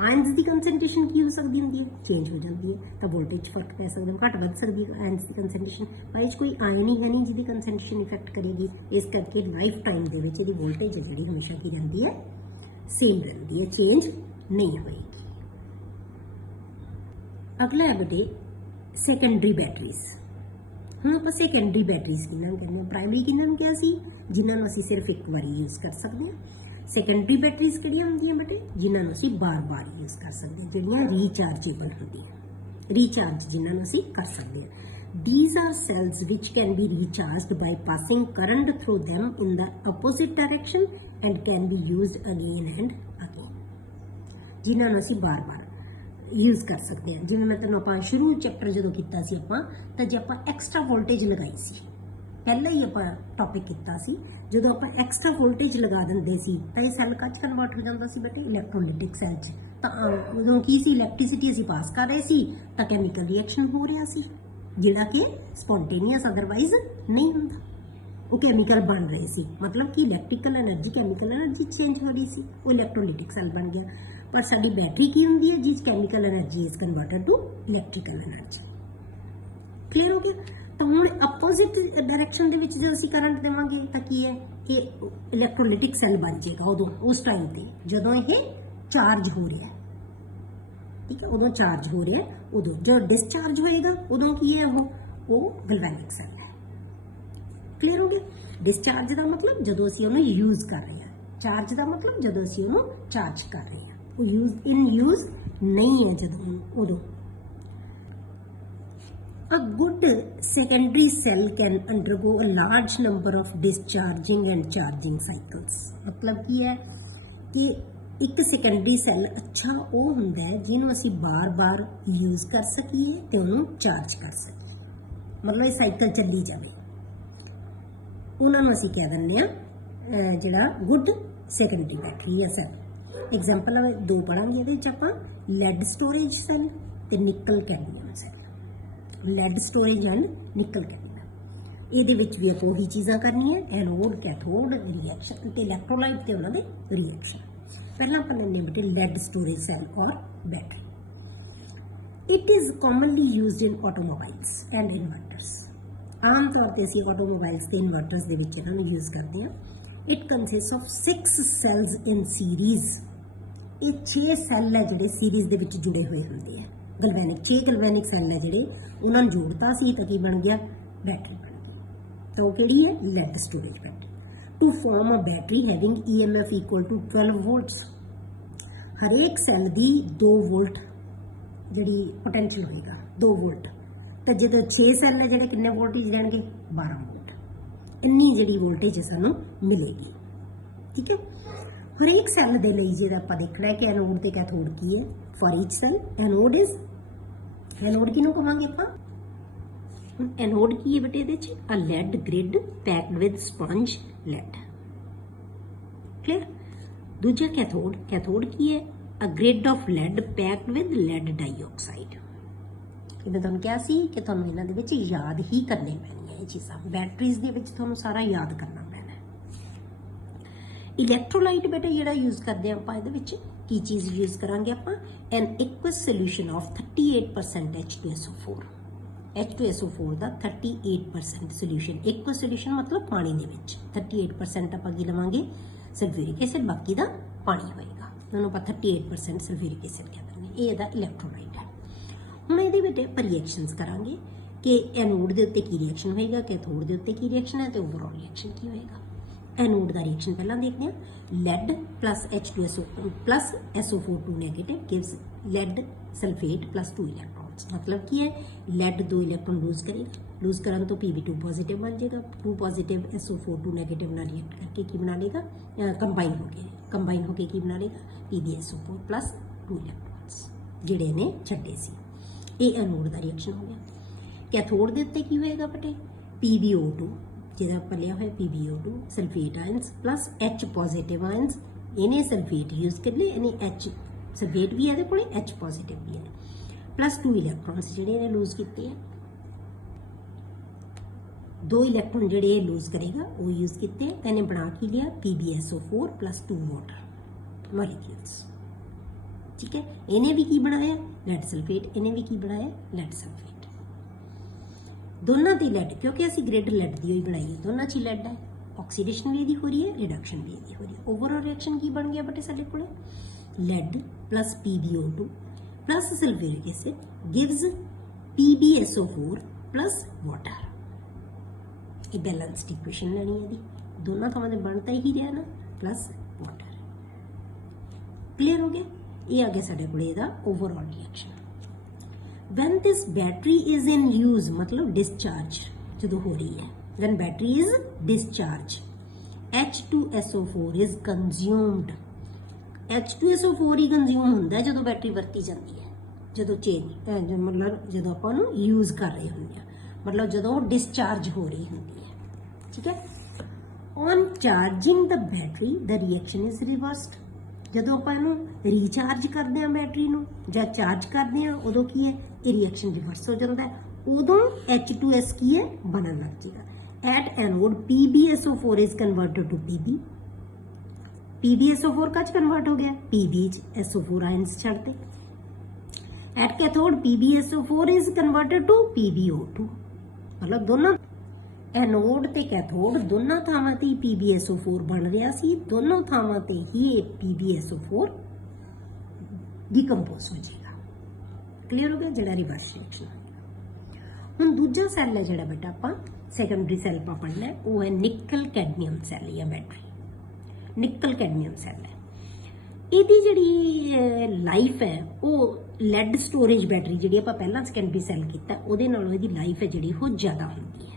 ਆਇਨਸ ਦੀ ਕੰਸੈਂਟ੍ਰੇਸ਼ਨ ਕੀ ਹੋ ਸਕਦੀ ਹੁੰਦੀ ਹੈ? ਚੇਂਜ ਹੋ ਜਾਂਦੀ ਹੈ ਤਾਂ ਵੋਲਟੇਜ 'ਚ ਫਰਕ ਪੈ ਸਕਦਾ, ਘੱਟ ਵੱਧ ਸਕਦੀ ਹੈ ਆਇਨਸ ਦੀ ਕੰਸੈਂਟ੍ਰੇਸ਼ਨ। ਪਰ ਇਹ 'ਚ ਕੋਈ ਆਇਨ ਹੀ ਹੈ ਨਹੀਂ ਜਿਹਦੀ ਕੰਸੈਂਟ੍ਰੇਸ਼ਨ ਇਫੈਕਟ ਕਰੇਗੀ। ਇਸ ਕਰਕੇ ਲਾਈਫ ਟਾਈਮ ਦੇ ਵਿੱਚ ਇਹਦੀ ਵੋਲਟੇਜ ਜਿਹੜੀ ਹਮੇਸ਼ਾ ਕੀ ਰਹਿੰਦੀ ਹੈ? ਸੇਮ ਰਹਿੰਦੀ ਹੈ, ਚੇਂਜ ਨਹੀਂ ਹੋਏਗੀ। ਅਗਲਾ ਹੈ ਬੇਟੇ ਸੈਕੰਡਰੀ ਬੈਟਰੀਜ਼। ਹੁਣ ਆਪਾਂ ਸੈਕੰਡਰੀ ਬੈਟਰੀਜ਼ ਕਿਹਨਾਂ ਨੂੰ ਕਹਿੰਦੇ ਹਾਂ? ਪ੍ਰਾਇਮਰੀ ਕਿਹਨਾਂ ਨੂੰ ਕਿਹਾ ਸੀ? ਜਿਨ੍ਹਾਂ ਨੂੰ ਅਸੀਂ ਸਿਰਫ ਇੱਕ ਵਾਰੀ ਯੂਜ਼ ਕਰ ਸਕਦੇ ਹਾਂ। ਸੈਕੰਡਰੀ ਬੈਟਰੀਜ਼ ਕਿਹੜੀਆਂ ਹੁੰਦੀਆਂ ਬੇਟੇ? ਜਿਨ੍ਹਾਂ ਨੂੰ ਅਸੀਂ ਬਾਰ-ਬਾਰ ਯੂਜ਼ ਕਰ ਸਕਦੇ ਹਾਂ, ਜਿਹੜੀਆਂ ਰੀਚਾਰਜੇਬਲ ਹੁੰਦੀਆਂ। ਰੀਚਾਰਜ ਜਿਨ੍ਹਾਂ ਨੂੰ ਅਸੀਂ ਕਰ ਸਕਦੇ ਹਾਂ। These are cells which can be recharged by passing current through them in the opposite direction and can be used again and again। ਜਿਨ੍ਹਾਂ ਨੂੰ ਅਸੀਂ ਬਾਰ-ਬਾਰ ਯੂਜ਼ ਕਰ ਸਕਦੇ ਹਾਂ। ਜਿਵੇਂ ਮੈਂ ਤੁਹਾਨੂੰ ਆਪਾਂ ਸ਼ੁਰੂ ਚੈਪਟਰ ਜਦੋਂ ਕੀਤਾ ਸੀ ਆਪਾਂ ਤਾਂ ਜੇ ਆਪਾਂ ਐਕਸਟਰਾ ਵੋਲਟੇਜ ਲਗਾਈ ਸੀ, ਪਹਿਲਾਂ ਹੀ ਆਪਾਂ ਟੌਪਿਕ ਕੀਤਾ ਸੀ, ਜਦੋਂ ਆਪਾਂ ਐਕਸਟਰਾ ਵੋਲਟੇਜ ਲਗਾ ਦਿੰਦੇ ਸੀ ਤਾਂ ਇਹ ਸੈੱਲ ਕੱਚ ਕਨਵਰਟ ਹੋ ਜਾਂਦਾ ਸੀ ਬੇਟੇ ਇਲੈਕਟ੍ਰੋਲਾਈਟਿਕ ਸੈੱਲ 'ਚ। ਤਾਂ ਉਦੋਂ ਕੀ ਸੀ? ਇਲੈਕਟ੍ਰਿਸਿਟੀ ਅਸੀਂ ਪਾਸ ਕਰ ਰਹੇ ਸੀ ਤਾਂ ਕੈਮੀਕਲ ਰਿਐਕਸ਼ਨ ਹੋ ਰਿਹਾ ਸੀ ਜਿਹੜਾ ਕਿ ਸਪੌਂਟੇਨੀਅਸ ਅਦਰਵਾਈਜ਼ ਨਹੀਂ ਹੁੰਦਾ। ਉਹ ਕੈਮੀਕਲ ਬਣ ਰਹੇ ਸੀ, ਮਤਲਬ ਕਿ electrical energy chemical energy change ਹੋ ਰਹੀ ਸੀ, ਉਹ ਇਲੈਕਟ੍ਰੋਲਾਈਟਿਕ ਸੈੱਲ ਬਣ ਗਿਆ। ਪਰ ਸਾਡੀ ਬੈਟਰੀ ਕੀ ਹੁੰਦੀ ਹੈ? ਜਿਸ chemical energy is converted to electrical energy. Clear ਹੋ ਗਿਆ? ਤਾਂ ਹੁਣ ਅਪੋਜ਼ਿਟ ਡਾਇਰੈਕਸ਼ਨ ਦੇ ਵਿੱਚ ਜਦੋਂ ਅਸੀਂ ਕਰੰਟ ਦੇਵਾਂਗੇ ਤਾਂ ਕੀ ਹੈ? ये इलैक्ट्रोलिटिक सैल बन जाएगा उदों उस टाइम ते जदों ये चार्ज हो रहा है, ठीक है, उदों चार्ज हो रहा है। उदों जो डिस्चार्ज होएगा उदों की है वो गलवैनिक सैल है। क्लीयर हो गया। डिस्चार्ज का मतलब जदों असीं उहनूं यूज कर रहे हैं, चार्ज का मतलब जदों असीं उहनूं चार्ज कर रहे हैं, वो यूज इन यूज नहीं है जदों उदों। A good secondary cell can undergo a large number of discharging and charging cycles। मतलब की है कि एक सेकेंडरी सैल अच्छा वो हुंदा है जिन्हों असी बार बार यूज कर सकीए ते उन्होंने चार्ज कर सकीए, मतलब ये साइकिल चली जाए, उन्होंने असी कह दिंदे आ जिहड़ा गुड सेकेंडरी बैटरी है सैल। एग्जाम्पल दो पढ़ांगे इहदे विच आपां, लैड स्टोरेज सैल ते nickel cadmium cell. Lead storage and nickel cadmium ਇਹਦੇ ਵਿੱਚ ਵੀ ਆਪਾਂ ਉਹੀ ਚੀਜ਼ਾਂ ਕਰਨੀਆਂ, ਐਨੋਡ ਕੈਥੋਡ ਰਿਐਕਸ਼ਨ ਤੇ ਇਲੈਕਟ੍ਰੋਲਾਈਟ ਤੇ ਉਹਨਾਂ ਦੇ ਰਿਐਕਸ਼ਨ। ਪਹਿਲਾਂ ਆਪਾਂ ਲੈਣੇ ਬੇਟੇ lead storage cell or battery. It is commonly used in automobiles and inverters. ਆਮ ਤੌਰ ਤੇ ਅਸੀਂ ਆਟੋਮੋਬਾਈਲਸ ਤੇ ਇਨਵਰਟਰਸ ਦੇ ਵਿੱਚ ਇਹਨਾਂ ਨੂੰ ਯੂਜ਼ ਕਰਦੇ ਹਾਂ। It consist of 6 cells in series. ਇਹ 6 ਸੈੱਲ ਹੈ ਜਿਹੜੇ ਸੀਰੀਜ਼ ਦੇ ਵਿੱਚ ਜੁੜੇ ਹੋਏ ਹੁੰਦੇ ਆ। ਗਲਵੈਨਿਕ 6 ਗਲਵੈਨਿਕ ਸੈੱਲ ਹੈ ਜਿਹੜੇ ਉਹਨਾਂ ਨੂੰ ਜੋੜਤਾ ਸੀ ਤਾਂ ਕੀ ਬਣ ਗਿਆ, ਬੈਟਰੀ ਬਣ ਗਈ। ਤਾਂ ਉਹ ਕਿਹੜੀ ਹੈ, lead storage battery. To form a battery having EMF equal to 12 volts. ਹਰੇਕ ਸੈੱਲ ਦੀ 2 ਵੋਲਟ ਜਿਹੜੀ ਪੋਟੈਂਸ਼ੀਅਲ ਹੋਏਗਾ, 2 ਵੋਲਟ। ਤਾਂ ਜਦੋਂ 6 ਸੈੱਲ ਨੇ ਜਿਹੜੇ ਕਿੰਨੇ ਵੋਲਟੇਜ ਦੇਣਗੇ, 12 ਵੋਲਟ। ਇੰਨੀ ਜਿਹੜੀ ਵੋਲਟੇਜ ਸਾਨੂੰ ਮਿਲੇਗੀ, ਠੀਕ ਹੈ। ਹਰੇਕ ਸੈੱਲ ਦੇ ਲਈ ਜਿਹੜਾ ਆਪਾਂ ਦੇਖਣਾ ਹੈ ਕਿ ਐਨੋਡ ਤੇ ਕੈਥੋਡ ਕੀ ਹੈ। For each cell anode is, anode किनू कहांगे आपां, एनोड की है बेटे इहदे च a lead grid packed with sponge lead. Clear. दूजा कैथोड, कैथोड की है a grid of lead packed with lead dioxide. मैं तुहानूं कहा सी कि तुहानूं इन्हां दे विच याद ही करने पैणीआं ये चीज़ां, बैटरीज दे विच तुहानूं सारा याद करना पैना। इलैक्ट्रोलाइट बेटे जिहड़ा यूज करदे आपां इहदे विच की चीज़ यूज करांगे आपां, an aqueous solution of 38% H2SO4। H2SO4 the 38% solution, aqueous solution मतलब पानी ਦੇ ਵਿੱਚ 38% ਆਪਾਂ ਕੀ ਲਵਾਂਗੇ, ਸਲਫਿਊਰਿਕ ਐਸਿਡ, ਬਾਕੀ ਦਾ ਪਾਣੀ ਹੋਏਗਾ। ਉਹਨੂੰ ਆਪਾਂ 38% ਸਲਫਿਊਰਿਕ ਐਸਿਡ ਕਹਿ ਦਿੰਦੇ। ਇਹ ਇਹਦਾ ਇਲੈਕਟ੍ਰੋਲਾਈਟ ਹੈ। ਹੁਣ ਇਹਦੇ ਵਿੱਚ ਆਪਾਂ ਰਿਐਕਸ਼ਨਸ ਕਰਾਂਗੇ ਕਿ ਐਨੋਡ ਦੇ ਉੱਤੇ ਕੀ ਰਿਐਕਸ਼ਨ ਹੋਏਗਾ, ਕੈਥੋਡ ਦੇ ਉੱਤੇ ਕੀ ਰਿਐਕਸ਼ਨ ਹੈ ਤੇ ਓਵਰਆਲ ਰਿਐਕਸ਼ਨ ਕੀ ਹੋਏਗਾ। एनोड का रिएक्शन पहला देखते हैं। Lead plus H2SO plus SO4 2 negative gives lead sulphate plus 2 electrons. मतलब की है, लैड 2 इलेक्ट्रॉन लूज करेगा, लूज करन तो Pb2 पॉजिटिव बन जाएगा। 2 पॉजिटिव SO4 2 नेगेटिव ना रिएक्ट करके की बना लेगा, कंबाइन होके की बना लेगा PbSO4 प्लस 2 इलेक्ट्रॉन्स जिहड़े ने छड्डे सी। ये एनोड का रिएक्शन हो गया। कैथोड दे उत्ते की होएगा बेटे, PbO2 ਜਿਹਦਾ ਪਲਿਆ ਹੋਇਆ PbO2 sulphate ions plus H positive ions. ਇਹਨੇ ਸਲਫੇਟ ਯੂਜ਼ ਕਰ ਲਏ, ਇਹਨੇ H ਸਲਫੇਟ ਵੀ ਇਹਦੇ ਕੋਲੇ, H ਪੋਜ਼ਿਟਿਵ ਵੀ ਹੈ, ਪਲਸ 2 ਇਲੈਕਟ੍ਰॉन्स ਜਿਹੜੇ ਇਹਨੇ ਲੂਜ਼ ਕੀਤੇ ਆ। 2 ਇਲੈਕਟ੍ਰॉन ਜਿਹੜੇ ਇਹ ਲੂਜ਼ ਕਰੇਗਾ ਉਹ ਯੂਜ਼ ਕੀਤੇ ਤੇ ਇਹਨੇ ਬਣਾ ਕੀ ਲਿਆ, PbSO4 ਪਲਸ 2 ਵਾਟਰ ਮੋਲੀਕਿਊਲਸ। ਠੀਕ ਹੈ। ਇਹਨੇ ਵੀ ਕੀ ਬਣਾਇਆ, ਲੈਡ ਸਲਫੇਟ, ਇਹਨੇ ਵੀ ਕੀ ਬਣਾਇਆ, ਲੈਡ ਸਲਫੇਟ। दोनों की लैड, क्योंकि असी ग्रिड लैड की बनाई है, दोनों च लैड है। ऑक्सीडेशन भी हो रही है, रिडक्शन भी हो रही है। ओवरऑल रिएक्शन की बन गया बटे साडे कोले, lead plus PbO2 plus sulphuric acid gives PbSO4 plus water. ये बैलेंस्ड इक्वेशन लेनी है, दोनों थोड़ा से बनता ही रहा ना, प्लस वाटर। क्लियर हो गया। ये आ गया साडे कोले इहदा overall reaction. When this battery is in use मतलब discharge जो हो रही है, when battery is discharge, H2SO4 is consumed। H2SO4 he consume ਹੁੰਦਾ ਜਦੋਂ बैटरी ਵਰਤੀ ਜਾਂਦੀ ਹੈ, ਜਦੋਂ ਚੇਂਜ मतलब ਜਦੋਂ ਆਪਾਂ ਨੂੰ यूज कर रहे ਹੁੰਦੇ ਆ, मतलब ਜਦੋਂ discharge ਹੋ ਰਹੀ ਹੁੰਦੀ ਹੈ। ठीक है। On charging the battery the reaction is reversed। ਜਦੋਂ ਆਪਾਂ ਇਹਨੂੰ ਰੀਚਾਰਜ ਕਰਦੇ ਆ ਬੈਟਰੀ ਨੂੰ ਜਾਂ ਚਾਰਜ ਕਰਦੇ ਆ ਉਦੋਂ ਕੀ ਹੈ, ਇਹ ਰਿਐਕਸ਼ਨ ਰਿਵਰਸ ਹੋ ਜਾਂਦਾ ਹੈ। ਉਦੋਂ H2S ਕੀ ਹੈ, ਬਣਨ ਲੱਗ ਜਾਏਗਾ। At anode PbSO4 is converted to Pb। PbSO4 कब कन्वर्ट हो गया, Pb SO4 आयंस छाड़ते। At cathode PbSO4 is converted to PbO2। मतलब दोनों ਐਨੋਡ ਤੇ ਕੈਥੋਡ ਦੋਨਾਂ ਥਾਵਾਂ ਤੇ PbSO4 ਬਣ ਰਿਹਾ ਸੀ, ਦੋਨੋਂ ਥਾਵਾਂ ਤੇ ਹੀ ਇਹ PbSO4 ਡਿਕੰਪੋਜ਼ ਹੋ ਜਾਏਗਾ। ਕਲੀਅਰ ਹੋ ਗਿਆ, ਜਿਹੜਾ ਰਿਵਰਸ ਰਿਐਕਸ਼ਨ। ਹੁਣ ਦੂਜਾ ਸੈੱਲ ਹੈ ਜਿਹੜਾ ਬੇਟਾ ਆਪਾਂ ਸੈਕੰਡਰੀ ਸੈੱਲ ਆਪਾਂ ਪੜ੍ਹਨਾ, ਉਹ ਹੈ ਨਿਕਲ ਕੈਡਮੀਅਮ ਸੈੱਲ ਜਾਂ ਬੈਟਰੀ। ਨਿਕਲ ਕੈਡਮੀਅਮ ਸੈੱਲ ਹੈ, ਇਹਦੀ ਜਿਹੜੀ ਲਾਈਫ ਹੈ ਉਹ ਲੈਡ ਸਟੋਰੇਜ ਬੈਟਰੀ ਜਿਹੜੀ ਆਪਾਂ ਪਹਿਲਾਂ ਸੈਕੰਡਰੀ ਸੈੱਲ ਕੀਤਾ ਉਹਦੇ ਨਾਲੋਂ ਇਹਦੀ ਲਾਈਫ ਹੈ ਜਿਹੜੀ ਉਹ ਜ਼ਿਆਦਾ ਹੁੰਦੀ ਹੈ,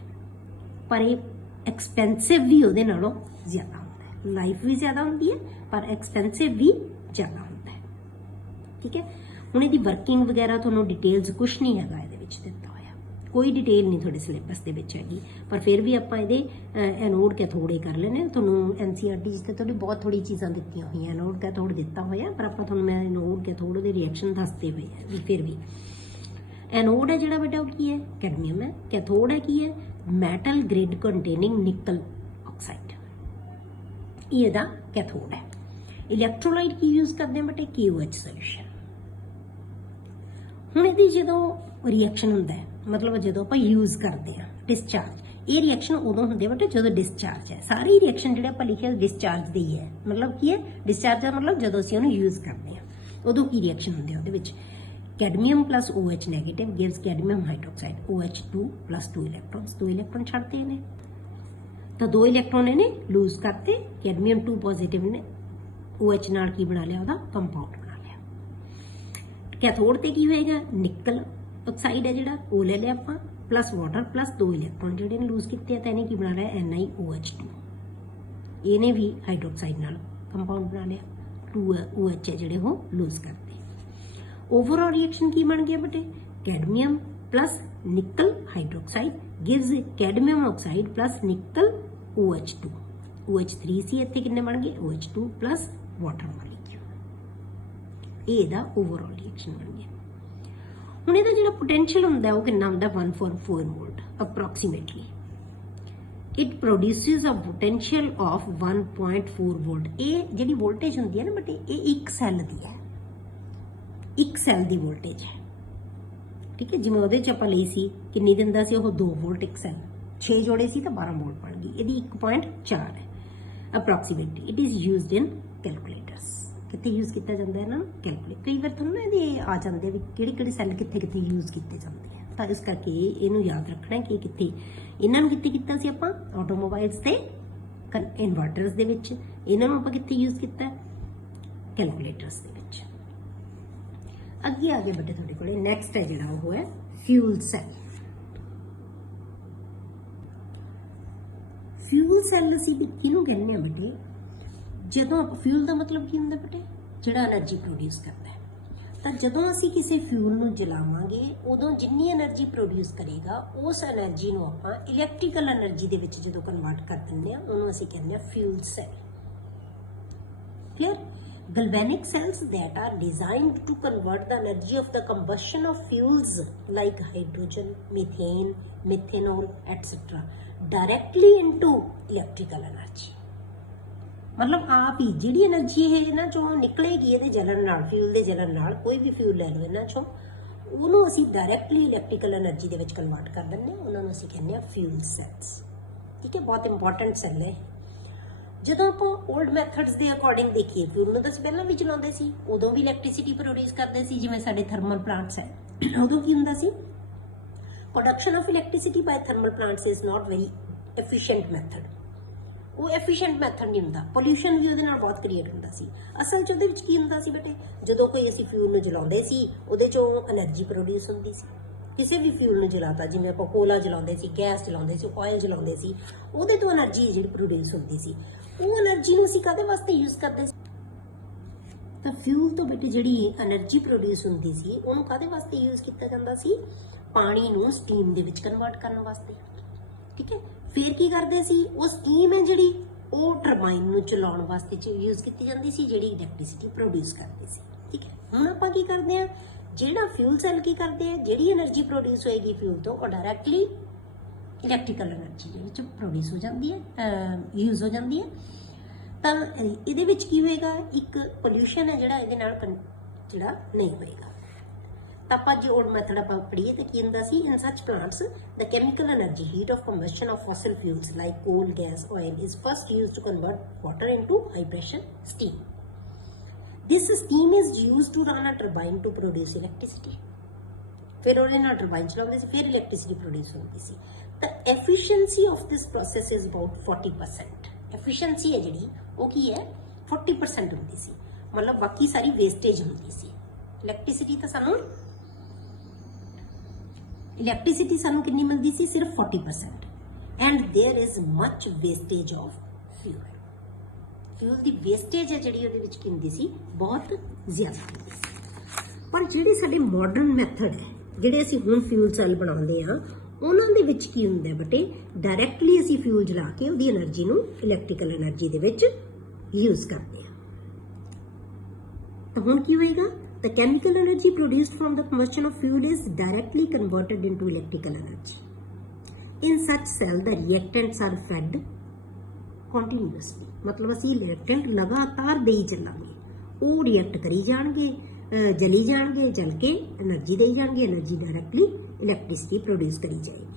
ਪਰ ਇਹ ਐਕਸਪੈਂਸਿਵ ਵੀ ਉਹਦੇ ਨਾਲੋਂ ਜ਼ਿਆਦਾ ਹੁੰਦਾ ਹੈ। ਲਾਈਫ ਵੀ ਜ਼ਿਆਦਾ ਹੁੰਦੀ ਹੈ ਪਰ ਐਕਸਪੈਂਸਿਵ ਵੀ ਜ਼ਿਆਦਾ ਹੁੰਦਾ ਹੈ। ਠੀਕ ਹੈ, ਹੁਣ ਇਹਦੀ ਵਰਕਿੰਗ ਵਗੈਰਾ ਤੁਹਾਨੂੰ ਡਿਟੇਲਸ ਕੁਛ ਨਹੀਂ ਹੈਗਾ ਇਹਦੇ ਵਿੱਚ ਦਿੱਤਾ ਹੋਇਆ, ਕੋਈ ਡਿਟੇਲ ਨਹੀਂ ਤੁਹਾਡੇ ਸਿਲੇਬਸ ਦੇ ਵਿੱਚ ਹੈਗੀ, ਪਰ ਫਿਰ ਵੀ ਆਪਾਂ ਇਹਦੇ ਐਨੋਡ ਕੈਥੋਡ ਕਰ ਲੈਣੇ। ਤੁਹਾਨੂੰ NCERT ਤੇ ਤੁਹਾਡੀ ਬਹੁਤ ਥੋੜੀ ਚੀਜ਼ਾਂ ਦਿੱਤੀਆਂ ਹੋਈਆਂ, ਐਨੋਡ ਕੈਥੋਡ ਦਿੱਤਾ ਹੋਇਆ, ਪਰ ਆਪਾਂ ਤੁਹਾਨੂੰ ਮੈਂ ਐਨੋਡ ਕੈਥੋਡ ਦੇ ਰਿਐਕਸ਼ਨ ਦੱਸਦੇ ਹੋਏ ਆ ਵੀ ਫਿਰ ਵੀ ਐਨੋਡ ਹੈ ਜਿਹੜਾ ਬੇਟਾ ਉਹ ਕੀ ਹੈ, ਕੈਡਮੀਅਮ ਹੈ। ਕੈਥੋਡ ਹੈ ਕੀ ਹੈ, ਮੈਟਲ ਗ੍ਰਿਡ ਕੰਟੇਨਿੰਗ ਨਿਕਲ ਆਕਸਾਈਡ, ਇਹ ਇਹਦਾ ਕੈਥੋਡ ਹੈ। ਇਲੈਕਟ੍ਰੋਲਾਈਟ ਕੀ ਯੂਜ਼ ਕਰਦੇ ਆ ਬੇਟੇ, KOH ਸੋਲੂਸ਼ਨ। ਹੁਣ ਇਹਦੀ ਜਦੋਂ ਰਿਐਕਸ਼ਨ ਹੁੰਦਾ ਹੈ, ਮਤਲਬ ਜਦੋਂ ਆਪਾਂ ਯੂਜ਼ ਕਰਦੇ ਆ ਡਿਸਚਾਰਜ, ਇਹ ਰਿਐਕਸ਼ਨ ਉਦੋਂ ਹੁੰਦੀ ਹੈ ਬੇਟਾ ਜਦੋਂ ਡਿਸਚਾਰਜ ਹੈ। ਸਾਰੀ ਰਿਐਕਸ਼ਨ ਜਿਹੜੇ ਆਪਾਂ ਲਿਖਿਆ ਡਿਸਚਾਰਜ ਦੀ ਹੈ, ਮਤਲਬ ਕੀ ਹੈ, ਡਿਸਚਾਰਜ ਦਾ ਮਤਲਬ ਜਦੋਂ ਅਸੀਂ ਉਹਨੂੰ ਯੂਜ਼ ਕਰਦੇ ਆ ਉਦੋਂ ਕੀ ਰਿਐਕਸ਼ਨ ਹੁੰਦੀ ਹੈ ਉਹਦੇ ਵਿੱਚ। Cadmium plus OH negative gives cadmium hydroxide, OH2 plus 2 electrons, 2 electron छाड़ते हैं तो 2 इलेक्ट्रॉन इन्हें लूज करते, कैडमियम 2 पॉजिटिव ने OH नाल की बना लिया, कंपाउंड बना लिया। कैथोड ते की होएगा, निकल ऑक्साइड है जिहड़ा वो ले लिया आपां, प्लस वाटर प्लस 2 इलेक्ट्रॉन जिहड़े ने लूज कीते तो इन्हें की बना लिया NiOH2, इन्हें भी हाइड्रोक्साइड नाल कंपाउंड बना लिया, 2 OH है जिहड़े वो लूज करते। ओवरऑल रिएक्शन की बन गया बेटे, कैडमियम प्लस निकल hydroxide gives cadmium oxide plus निकल OH2, OH3 सी इत्थे किन्ने बन गए, OH2 प्लस वाटर मॉलिक्यूल। ये दा ओवरऑल रिएक्शन बन गया। हुण इहदा जिहड़ा पोटेंशियल हुंदा है वो किन्ना हुंदा, 144 volt approximately. It produces a potential of 1.4 volt. ये जिहड़ी वोल्टेज हुंदी है ना बेटे, ये एक सैल दी है, एक सैल की वोल्टेज है। ठीक है, जिवें ਉਹਦੇ ਚ ਆਪਾਂ ਲਈ ਸੀ ਕਿੰਨੀ ਦਿੰਦਾ ਸੀ ਉਹ 2 ਵੋਲਟ ਇੱਕ ਸੈਲ, 6 ਜੋੜੇ ਸੀ ਤਾਂ 12 ਵੋਲਟ ਬਣ ਗਈ। ਇਹਦੀ 1.4 ਹੈ ਅਪਰੋਕਸੀਮੇਟਲੀ। ਇਟ ਇਜ਼ ਯੂਜ਼ਡ ਇਨ ਕੈਲਕੂਲੇਟਰਸ। ਕਿੱਥੇ ਯੂਜ਼ ਕੀਤਾ ਜਾਂਦਾ ਹੈ ਨਾ, ਕੈਲਕੂਲੇਟ। ਕਈ ਵਾਰ ਤੁਹਾਨੂੰ ਨਾ ਇਹਦੇ ਆ ਜਾਂਦੇ ਵੀ ਕਿਹੜੇ ਕਿਹੜੇ ਸੈੱਲ ਕਿੱਥੇ ਕਿੱਥੇ ਯੂਜ਼ ਕੀਤੇ ਜਾਂਦੇ ਆ, ਤਾਂ ਇਸ ਕਰਕੇ ਇਹਨੂੰ ਯਾਦ ਰੱਖਣਾ ਕਿ ਕਿੱਥੇ ਇਹਨਾਂ ਨੂੰ ਕਿੱਥੇ ਕੀਤਾ ਸੀ ਆਪਾਂ, ਆਟੋਮੋਬਾਈਲਸ ਤੇ ਇਨਵਰਟਰਸ ਦੇ ਵਿੱਚ। ਇਹਨਾਂ ਨੂੰ ਆਪਾਂ ਕਿੱਥੇ ਯੂਜ਼ ਕੀਤਾ, ਕੈਲਕੂਲੇਟਰਸ ਦੇ ਵਿੱਚ। ਅੱਗੇ ਆ ਗਏ ਬੇਟੇ ਤੁਹਾਡੇ ਕੋਲੇ ਨੈਕਸਟ ਹੈ ਜਿਹੜਾ ਉਹ ਹੈ ਫਿਊਲ ਸੈੱਲ। ਫਿਊਲ ਸੈੱਲ ਅਸੀਂ ਕਿਹਨੂੰ ਕਹਿੰਦੇ ਆ ਬੇਟੇ, ਜਦੋਂ ਫਿਊਲ ਦਾ ਮਤਲਬ ਕੀ ਹੁੰਦਾ ਬੇਟੇ, ਜਿਹੜਾ એનર્ਜੀ ਪ੍ਰੋਡਿਊਸ ਕਰਦਾ ਹੈ। ਤਾਂ ਜਦੋਂ ਅਸੀਂ ਕਿਸੇ ਫਿਊਲ ਨੂੰ ਜਲਾਵਾਂਗੇ ਉਦੋਂ ਜਿੰਨੀ એનર્ਜੀ ਪ੍ਰੋਡਿਊਸ ਕਰੇਗਾ ਉਸ એનર્ਜੀ ਨੂੰ ਆਪਾਂ ਇਲੈਕਟ੍ਰੀਕਲ એનર્ਜੀ ਦੇ ਵਿੱਚ ਜਦੋਂ ਕਨਵਰਟ ਕਰ ਦਿੰਦੇ ਆ ਉਹਨੂੰ ਅਸੀਂ ਕਹਿੰਦੇ ਆ fuel cell. Clear? Galvanic cells that are designed to convert the energy of the combustion of fuels like hydrogen, methane, methanol, etc. directly into electrical energy। मतलब आप ही ਜਿਹੜੀ એનર્ਜੀ ਹੈ ਇਹਨਾਂ ਚੋਂ ਨਿਕਲੇਗੀ ਇਹਦੇ ਜਲਣ ਨਾਲ, ਫਿਊਲ ਦੇ ਜਲਣ ਨਾਲ, ਕੋਈ ਵੀ ਫਿਊਲ ਲੈ ਲਓ ਇਹਨਾਂ ਚੋਂ, ਉਹਨੂੰ ਅਸੀਂ ਡਾਇਰੈਕਟਲੀ ਇਲੈਕਟ੍ਰੀਕਲ એનર્ਜੀ ਦੇ ਵਿੱਚ ਕਨਵਰਟ ਕਰ ਦਿੰਦੇ ਹਾਂ, ਉਹਨਾਂ ਨੂੰ ਅਸੀਂ ਕਹਿੰਦੇ ਆ ਫਿਊਲ ਸੈਲਸ। ਠੀਕ ਹੈ, ਬਹੁਤ ਇੰਪੋਰਟੈਂਟ ਸੈੱਲ ਹੈ। ਜਦੋਂ ਆਪਾਂ 올ਡ ਮੈਥਡਸ ਦੇ ਅਕੋਰਡਿੰਗ ਦੇਖੀਏ, ਫਿਊਲ ਨੂੰ ਤਾਂ ਅਸੀਂ ਪਹਿਲਾਂ ਵੀ ਚਲਾਉਂਦੇ ਸੀ, ਉਦੋਂ ਵੀ ਇਲੈਕਟ੍ਰਿਸਿਟੀ ਪ੍ਰੋਡਿਊਸ ਕਰਦੇ ਸੀ, ਜਿਵੇਂ ਸਾਡੇ ਥਰਮਲ ਪਲਾਂਟਸ ਹੈ, ਉਦੋਂ ਕੀ ਹੁੰਦਾ ਸੀ, production of electricity by thermal plants is not very efficient method. ਉਹ ਐਫੀਸ਼ੀਐਂਟ ਮੈਥਡ ਨਹੀਂ ਹੁੰਦਾ, ਪੋਲਿਊਸ਼ਨ ਵੀ ਉਹਦੇ ਨਾਲ ਬਹੁਤ ਕ੍ਰੀਏਟ ਹੁੰਦਾ ਸੀ। ਅਸਲ 'ਚ ਉਹਦੇ ਵਿੱਚ ਕੀ ਹੁੰਦਾ ਸੀ ਬੇਟੇ, ਜਦੋਂ ਕੋਈ ਅਸੀਂ ਫਿਊਲ ਨੂੰ ਜਲਾਉਂਦੇ ਸੀ ਉਹਦੇ 'ਚੋਂ એનર્ਜੀ ਪ੍ਰੋਡਿਊਸ ਹੁੰਦੀ ਸੀ। ਕਿਸੇ ਵੀ ਫਿਊਲ ਨੂੰ ਜਲਾਤਾ, ਜਿਵੇਂ ਆਪਾਂ ਕੋਲਾ ਜਲਾਉਂਦੇ ਸੀ, ਗੈਸ ਜਲਾਉਂਦੇ ਸੀ, ਆਇਲ ਜਲਾਉਂਦੇ ਸੀ, ਉਹਦੇ ਤੋਂ એનર્ਜੀ ਜਿਹੜੀ ਪ੍ਰੋਡਿਊਸ ਹੁੰਦੀ ਸੀ, ਉਹ એનર્ਜੀ ਨੂੰ ਅਸੀਂ ਕਾਹਦੇ ਵਾਸਤੇ ਯੂਜ਼ ਕਰਦੇ ਸੀ, ਤਾਂ ਫਿਊਲ ਤੋਂ ਬੇਟੇ ਜਿਹੜੀ એનર્ਜੀ ਪ੍ਰੋਡਿਊਸ ਹੁੰਦੀ ਸੀ ਉਹਨੂੰ ਕਾਹਦੇ ਵਾਸਤੇ ਯੂਜ਼ ਕੀਤਾ ਜਾਂਦਾ ਸੀ, ਪਾਣੀ ਨੂੰ ਸਟੀਮ ਦੇ ਵਿੱਚ ਕਨਵਰਟ ਕਰਨ ਵਾਸਤੇ। ਠੀਕ ਹੈ, ਫਿਰ ਕੀ ਕਰਦੇ ਸੀ, ਉਹ ਸਟੀਮ ਹੈ ਜਿਹੜੀ ਉਹ ਟਰਬਾਈਨ ਨੂੰ ਚਲਾਉਣ ਵਾਸਤੇ ਯੂਜ਼ ਕੀਤੀ ਜਾਂਦੀ ਸੀ, ਜਿਹੜੀ ਇਲੈਕਟ੍ਰਿਸਿਟੀ ਪ੍ਰੋਡਿਊਸ ਕਰਦੀ ਸੀ। ਠੀਕ ਹੈ, ਹੁਣ ਆਪਾਂ ਕੀ ਕਰਦੇ ਆ, ਜਿਹੜਾ ਫਿਊਲ ਸੈੱਲ ਕੀ ਕਰਦੇ ਆ, ਜਿਹੜੀ એનર્ਜੀ ਪ੍ਰੋਡਿਊਸ ਹੋਏਗੀ ਫਿਊਲ ਤੋਂ ਉਹ ਡਾਇਰੈਕਟਲੀ ਇਲੈਕਟ੍ਰੀਕਲ એનર્ਜੀ ਦੇ ਵਿੱਚ ਪ੍ਰੋਡਿਊਸ ਹੋ ਜਾਂਦੀ ਹੈ, ਯੂਜ਼ ਹੋ ਜਾਂਦੀ ਹੈ। ਤਾਂ ਇਹਦੇ ਵਿੱਚ ਕੀ ਹੋਏਗਾ, ਇੱਕ ਪੋਲਿਊਸ਼ਨ ਹੈ ਜਿਹੜਾ ਇਹਦੇ ਨਾਲ ਜਿਹੜਾ ਨਹੀਂ ਹੋਏਗਾ। ਤਾਂ ਆਪਾਂ ਜੇ old method ਆਪਾਂ ਪੜ੍ਹੀਏ ਤਾਂ ਕੀ ਹੁੰਦਾ ਸੀ, in such plants the chemical energy heat of combustion of fossil fuels like coal, gas, oil is first used to convert water into high pressure steam. This steam is used to run a turbine to produce electricity. फिर ਉਹਦੇ ਨਾਲ ਟਰਬਾਈਨ ਚਲਾਉਂਦੇ ਸੀ, ਫਿਰ ਇਲੈਕਟ੍ਰਿਸਿਟੀ ਪ੍ਰੋਡਿਊਸ ਹੁੰਦੀ ਸੀ। ਤਾਂ efficiency of this process is about 40%। Efficiency ਹੈ ਜਿਹੜੀ ਉਹ ਕੀ ਹੈ 40% ਹੁੰਦੀ ਸੀ, ਮਤਲਬ ਬਾਕੀ ਸਾਰੀ ਵੇਸਟੇਜ ਹੁੰਦੀ ਸੀ। ਇਲੈਕਟ੍ਰਿਸਿਟੀ ਸਾਨੂੰ ਕਿੰਨੀ ਮਿਲਦੀ ਸੀ, ਸਿਰਫ 40%। And there is much wastage of fuel ਦੀ ਵੇਸਟੇਜ ਹੈ ਜਿਹੜੀ ਉਹਦੇ ਵਿੱਚ ਕੀ ਹੁੰਦੀ ਸੀ, ਬਹੁਤ ਜ਼ਿਆਦਾ ਹੁੰਦੀ ਸੀ। ਪਰ ਜਿਹੜੇ ਸਾਡੇ ਮਾਡਰਨ ਮੈਥਡ ਹੈ, ਜਿਹੜੇ ਅਸੀਂ ਹੁਣ ਫਿਊਲ ਸੈੱਲ ਬਣਾਉਂਦੇ ਆ, ਉਹਨਾਂ ਦੇ ਵਿੱਚ ਕੀ ਹੁੰਦਾ ਬਟੇ, ਡਾਇਰੈਕਟਲੀ ਅਸੀਂ ਫਿਊਲ ਜਲਾ ਕੇ ਉਹਦੀ એનર્ਜੀ ਨੂੰ ਇਲੈਕਟ੍ਰੀਕਲ એનર્ਜੀ ਦੇ ਵਿੱਚ ਯੂਜ਼ ਕਰਦੇ ਆ। ਤਾਂ ਹੁਣ ਕੀ ਹੋਏਗਾ, the chemical energy produced from the combustion of fuel is directly converted into electrical energy. In such cell the reactants are fed continuously, मतलब ਅਸੀਂ reactant लगातार देई चलांगे, ਉਹ रिएक्ट करी जाणगे, जली जाणगे, जल के एनर्जी देई जाणगे, एनर्जी डायरेक्टली इलेक्ट्रिसिटी प्रोड्यूस करी जाएगी।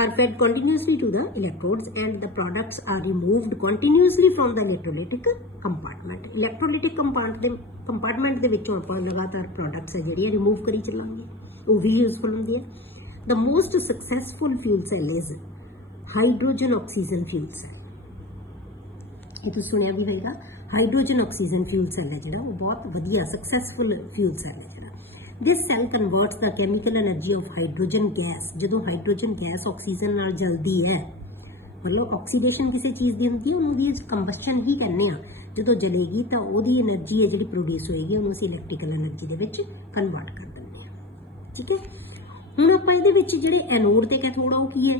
Are fed continuously to the electrodes and the products are removed continuously from the electrolytic compartment. Electrolytic compartment ਦੇ ਵਿੱਚੋਂ ਆਪਾਂ ਲਗਾਤਾਰ ਪ੍ਰੋਡਕਟਸ ਹੈ ਜਿਹੜੀਆਂ ਰਿਮੂਵ ਕਰੀ ਚੱਲਾਂਗੇ, ਉਹ ਵੀ ਯੂਜ਼ਫੁਲ ਹੁੰਦੀ ਹੈ। The most successful fuel cell is hydrogen oxygen fuel cell. ਇਹ ਤੁਸੀਂ ਸੁਣਿਆ ਵੀ ਹੋਏਗਾ, ਹਾਈਡਰੋਜਨ ਆਕਸੀਜਨ ਫਿਊਲ ਸੈਲ ਹੈ ਜਿਹੜਾ, ਉਹ ਬਹੁਤ ਵਧੀਆ ਸਕਸੈਸਫੁਲ ਫਿਊਲ ਸੈਲ ਹੈ ਜਿਹੜਾ। This cell converts the chemical energy of hydrogen gas, ਜਦੋਂ ਹਾਈਡਰੋਜਨ ਗੈਸ ਆਕਸੀਜਨ ਨਾਲ ਜਲਦੀ ਹੈ, ਮਤਲਬ ਆਕਸੀਡੇਸ਼ਨ ਕਿਸੇ ਚੀਜ਼ ਦੀ ਹੁੰਦੀ ਹੈ, ਉਹਨੂੰ ਵੀ ਕੰਬਸਸ਼ਨ ਹੀ ਕਹਿੰਦੇ ਆ। ਜਦੋਂ ਜਲੇਗੀ ਤਾਂ ਉਹਦੀ એનર્ਜੀ ਹੈ ਜਿਹੜੀ ਪ੍ਰੋਡਿਊਸ ਹੋਏਗੀ, ਉਹਨੂੰ ਅਸੀਂ ਇਲੈਕਟ੍ਰੀਕਲ એનર્ਜੀ ਦੇ ਵਿੱਚ ਕਨਵਰਟ ਕਰ ਦਿੰਦੇ ਹਾਂ। ਠੀਕ ਹੈ, ਹੁਣ ਆਪਾਂ ਇਹਦੇ ਵਿੱਚ ਜਿਹੜੇ ਐਨੋਡ ਤੇ ਕੈਥੋਡ ਆ ਉਹ ਕੀ ਹੈ,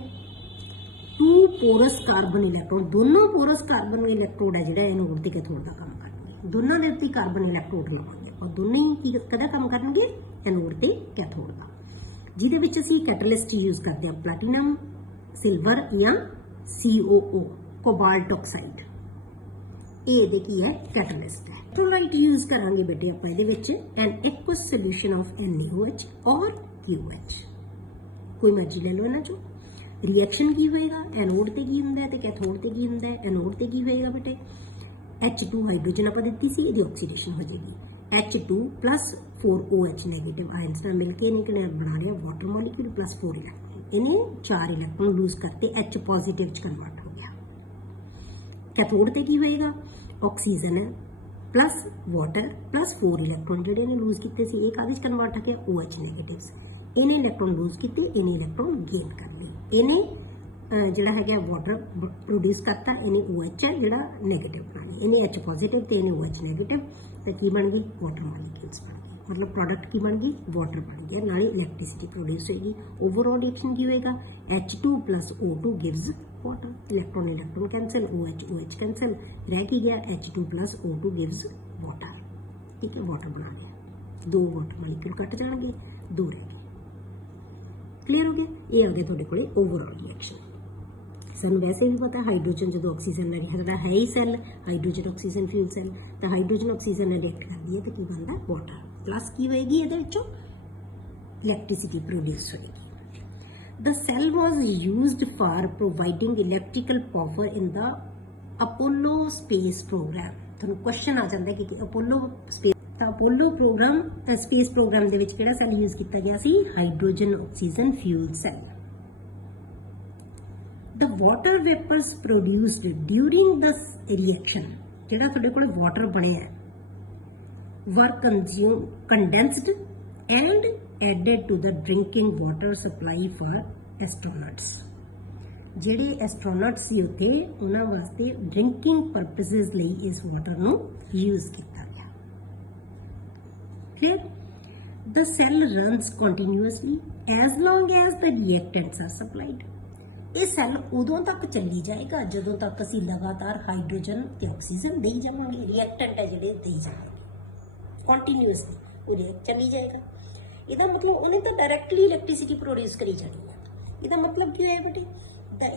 2 ਪੋਰਸ ਕਾਰਬਨ ਇਲੈਕਟ੍ਰੋਨ, ਦੋਨੋਂ ਪੋਰਸ ਕਾਰਬਨ ਇਲੈਕਟ੍ਰੋਡ ਹੈ ਜਿਹੜਾ ਐਨੋਡ ਤੇ ਕੈਥੋਡ ਦਾ ਕੰਮ ਕਰਨਗੇ। ਦੋਨਾਂ ਦੇ ਉੱਤੇ ਕਾਰਬਨ ਇਲੈਕਟ੍ਰੋਡ ਲਵਾਂਗੇ ਆਪਾਂ, ਦੋਨੇ ਹੀ ਕਦਾ ਕੰਮ ਕਰਨਗੇ, ਐਨੋਡ ਤੇ ਕੈਥੋਡ ਦਾ, ਜਿਹਦੇ ਵਿੱਚ ਅਸੀਂ ਕੈਟਲਿਸਟ ਯੂਜ਼ ਕਰਦੇ ਹਾਂ, ਪਲੈਟੀਨਮ, ਸਿਲਵਰ ਜਾਂ COO, ਕੋਬਾਲਟ ਆਕਸਾਈਡ। ਇਹ ਇਹਦੇ ਕੀ ਹੈ, ਕੈਟਲਿਸਟ ਹੈ। ਇਲੈਕਟ੍ਰੋਲਾਈਟ ਯੂਜ਼ ਕਰਾਂਗੇ ਬੇਟੇ ਆਪਾਂ ਇਹਦੇ ਵਿੱਚ, ਐਨ ਐਕੁਅਸ ਸੋਲੂਸ਼ਨ ਆਫ NaOH ਔਰ QH, ਕੋਈ ਮਰਜ਼ੀ ਲੈ ਲਓ ਇਹਨਾਂ ਚੋਂ। ਰਿਐਕਸ਼ਨ ਕੀ ਹੋਏਗਾ, ਐਨੋਡ ਤੇ ਕੀ ਹੁੰਦਾ ਹੈ ਤੇ ਕੈਥੋਡ ਤੇ ਕੀ ਹੁੰਦਾ ਹੈ। ਐਨੋਡ ਤੇ ਕੀ ਹੋਏਗਾ ਬੇਟੇ, H2 ਹਾਈਡਰੋਜਨ ਆਪਾਂ ਦਿੱਤੀ ਸੀ, ਇਹਦੀ ਆਕਸੀਡੇਸ਼ਨ ਹੋ ਜਾਏਗੀ, H2 plus 4OH negative ions ਨਾਲ ਮਿਲ ਕੇ ਇਹਨੇ ਕਿਹਨੇ ਬਣਾ ਲਿਆ, ਵਾਟਰ ਮੋਲੀਕਿਊਲ plus 4 ਇਲੈਕਟ੍ਰੋਨ, ਇਹਨੇ 4 ਇਲੈਕਟ੍ਰੋਨ ਲੂਜ਼ ਕਰਤੇ, H ਪੋਜ਼ਿਟਿਵ ਚ ਕਨਵਰਟ ਹੋ ਗਿਆ। ਕੈਥੋਡ ਤੇ ਕੀ ਹੋਏਗਾ, ਆਕਸੀਜਨ ਹੈ ਪਲੱਸ ਵਾਟਰ ਪਲੱਸ 4 ਇਲੈਕਟ੍ਰੋਨ ਜਿਹੜੇ ਇਹਨੇ ਲੂਜ਼ ਕੀਤੇ ਸੀ, ਇਹ ਕਾਹਦੇ ਚ ਕਨਵਰਟ ਹੋ ਗਿਆ, OH ਨੈਗੇਟਿਵਸ। ਇਹਨੇ ਇਲੈਕਟ੍ਰੋਨ ਲੂਜ਼ ਕੀਤੇ, ਇਹਨੇ ਇਲੈਕਟ੍ਰੋਨ ਗੇਨ ਕਰ ਲਏ। ਇਹਨੇ ਜਿਹੜਾ ਹੈਗਾ ਵਾਟਰ ਪ੍ਰੋਡਿਊਸ ਕਰਤਾ, ਇਹਨੇ OH ਹੈ ਜਿਹੜਾ ਨੈਗੇਟਿਵ ਬਣਾ ਲਈ, ਇਹਨੇ H ਪੋਜ਼ਿਟਿਵ ਤੇ ਇਹਨੇ OH ਨੈਗੇਟਿਵ, ਤੇ ਕੀ ਬਣ ਗਈ, ਵਾਟਰ ਮੋਲੀਕਿਊਲਸ ਬਣ ਗਏ, ਮਤਲਬ ਪ੍ਰੋਡਕਟ ਕੀ ਬਣ ਗਈ, ਵਾਟਰ ਬਣ ਗਿਆ, ਨਾਲੇ ਇਲੈਕਟ੍ਰਿਸਿਟੀ ਪ੍ਰੋਡਿਊਸ ਹੋਏਗੀ। ਓਵਰਆਲ ਰਿਐਕਸ਼ਨ ਕੀ ਹੋਏਗਾ, H2 plus O2 gives water, electron electron cancel, OH cancel, ਰਹਿ ਕੀ ਗਿਆ, H2 plus O2 gives water। ਠੀਕ ਹੈ, ਵਾਟਰ ਬਣਾ ਲਿਆ, 2 ਵਾਟਰ ਮੋਲੀਕਿਊਲ ਕੱਟ ਜਾਣਗੇ, 2 ਰਹਿ ਗਏ। ਕਲੀਅਰ ਹੋ ਗਿਆ, ਇਹ ਆ ਗਿਆ ਤੁਹਾਡੇ ਕੋਲੇ ਓਵਰਆਲ ਰਿਐਕਸ਼ਨ। ਸਾਨੂੰ ਵੈਸੇ ਵੀ ਪਤਾ ਹਾਈਡਰੋਜਨ ਜਦੋਂ ਆਕਸੀਜਨ ਨਾਲ ਰਿਐਕਟ ਹੈ ਹੀ cell hydrogen oxygen fuel cell, ਤਾਂ ਹਾਈਡਰੋਜਨ ਆਕਸੀਜਨ ਨਾਲ ਰਿਐਕਟ ਕਰਦੀ ਹੈ ਤਾਂ ਕੀ ਬਣਦਾ, ਵਾਟਰ ਪਲੱਸ ਕੀ ਹੋਏਗੀ, ਇਹਦੇ ਵਿੱਚੋਂ ਇਲੈਕਟ੍ਰਿਸਿਟੀ ਪ੍ਰੋਡਿਊਸ ਹੋਏਗੀ। The cell was used for providing electrical power in the Apollo space program। ਤੁਹਾਨੂੰ ਕੁਐਸਚਨ ਆ ਜਾਂਦਾ ਕਿ ਅਪੋਲੋ ਸਪੇਸ, ਤਾਂ ਅਪੋਲੋ ਪ੍ਰੋਗਰਾਮ ਸਪੇਸ ਪ੍ਰੋਗਰਾਮ ਦੇ ਵਿੱਚ ਕਿਹੜਾ ਸੈੱਲ ਯੂਜ਼ ਕੀਤਾ ਗਿਆ ਸੀ, hydrogen oxygen fuel cell. The water vapors produced during the reaction, ਜਿਹੜਾ ਤੁਹਾਡੇ ਕੋਲ ਵਾਟਰ ਬਣਿਆ, were condensed and added to the drinking water supply for astronauts। ਜਿਹੜੇ ਐਸਟ੍ਰੋਨੌਟਸ ਸੀ ਉੱਥੇ, ਉਹਨਾਂ ਵਾਸਤੇ ਡਰਿੰਕਿੰਗ ਪਰਪਸਿਸ ਲਈ ਇਸ ਵਾਟਰ ਨੂੰ ਯੂਜ਼ ਕੀਤਾ ਗਿਆ। Clear, the cell runs continuously as long as the reactants are supplied। ਇਹ ਸੈੱਲ ਉਦੋਂ ਤੱਕ ਚੱਲੀ ਜਾਏਗਾ ਜਦੋਂ ਤੱਕ ਅਸੀਂ ਲਗਾਤਾਰ ਹਾਈਡਰੋਜਨ ਤੇ ਆਕਸੀਜਨ ਦੇਈ ਜਾਵਾਂਗੇ, ਰਿਐਕਟੈਂਟ ਹੈ ਜਿਹੜੇ ਦੇਈ ਜਾਵਾਂਗੇ ਕੰਟੀਨਿਊਸਲੀ, ਉਹ ਰਿਐਕਟ ਚੱਲੀ ਜਾਏਗਾ। ਇਹਦਾ ਮਤਲਬ ਉਹਨੇ ਤਾਂ ਡਾਇਰੈਕਟਲੀ ਇਲੈਕਟ੍ਰਿਸਿਟੀ ਪ੍ਰੋਡਿਊਸ ਕਰੀ ਜਾਣੀ ਹੈ। ਇਹਦਾ ਮਤਲਬ ਕੀ ਹੋਇਆ ਬੇਟੇ, the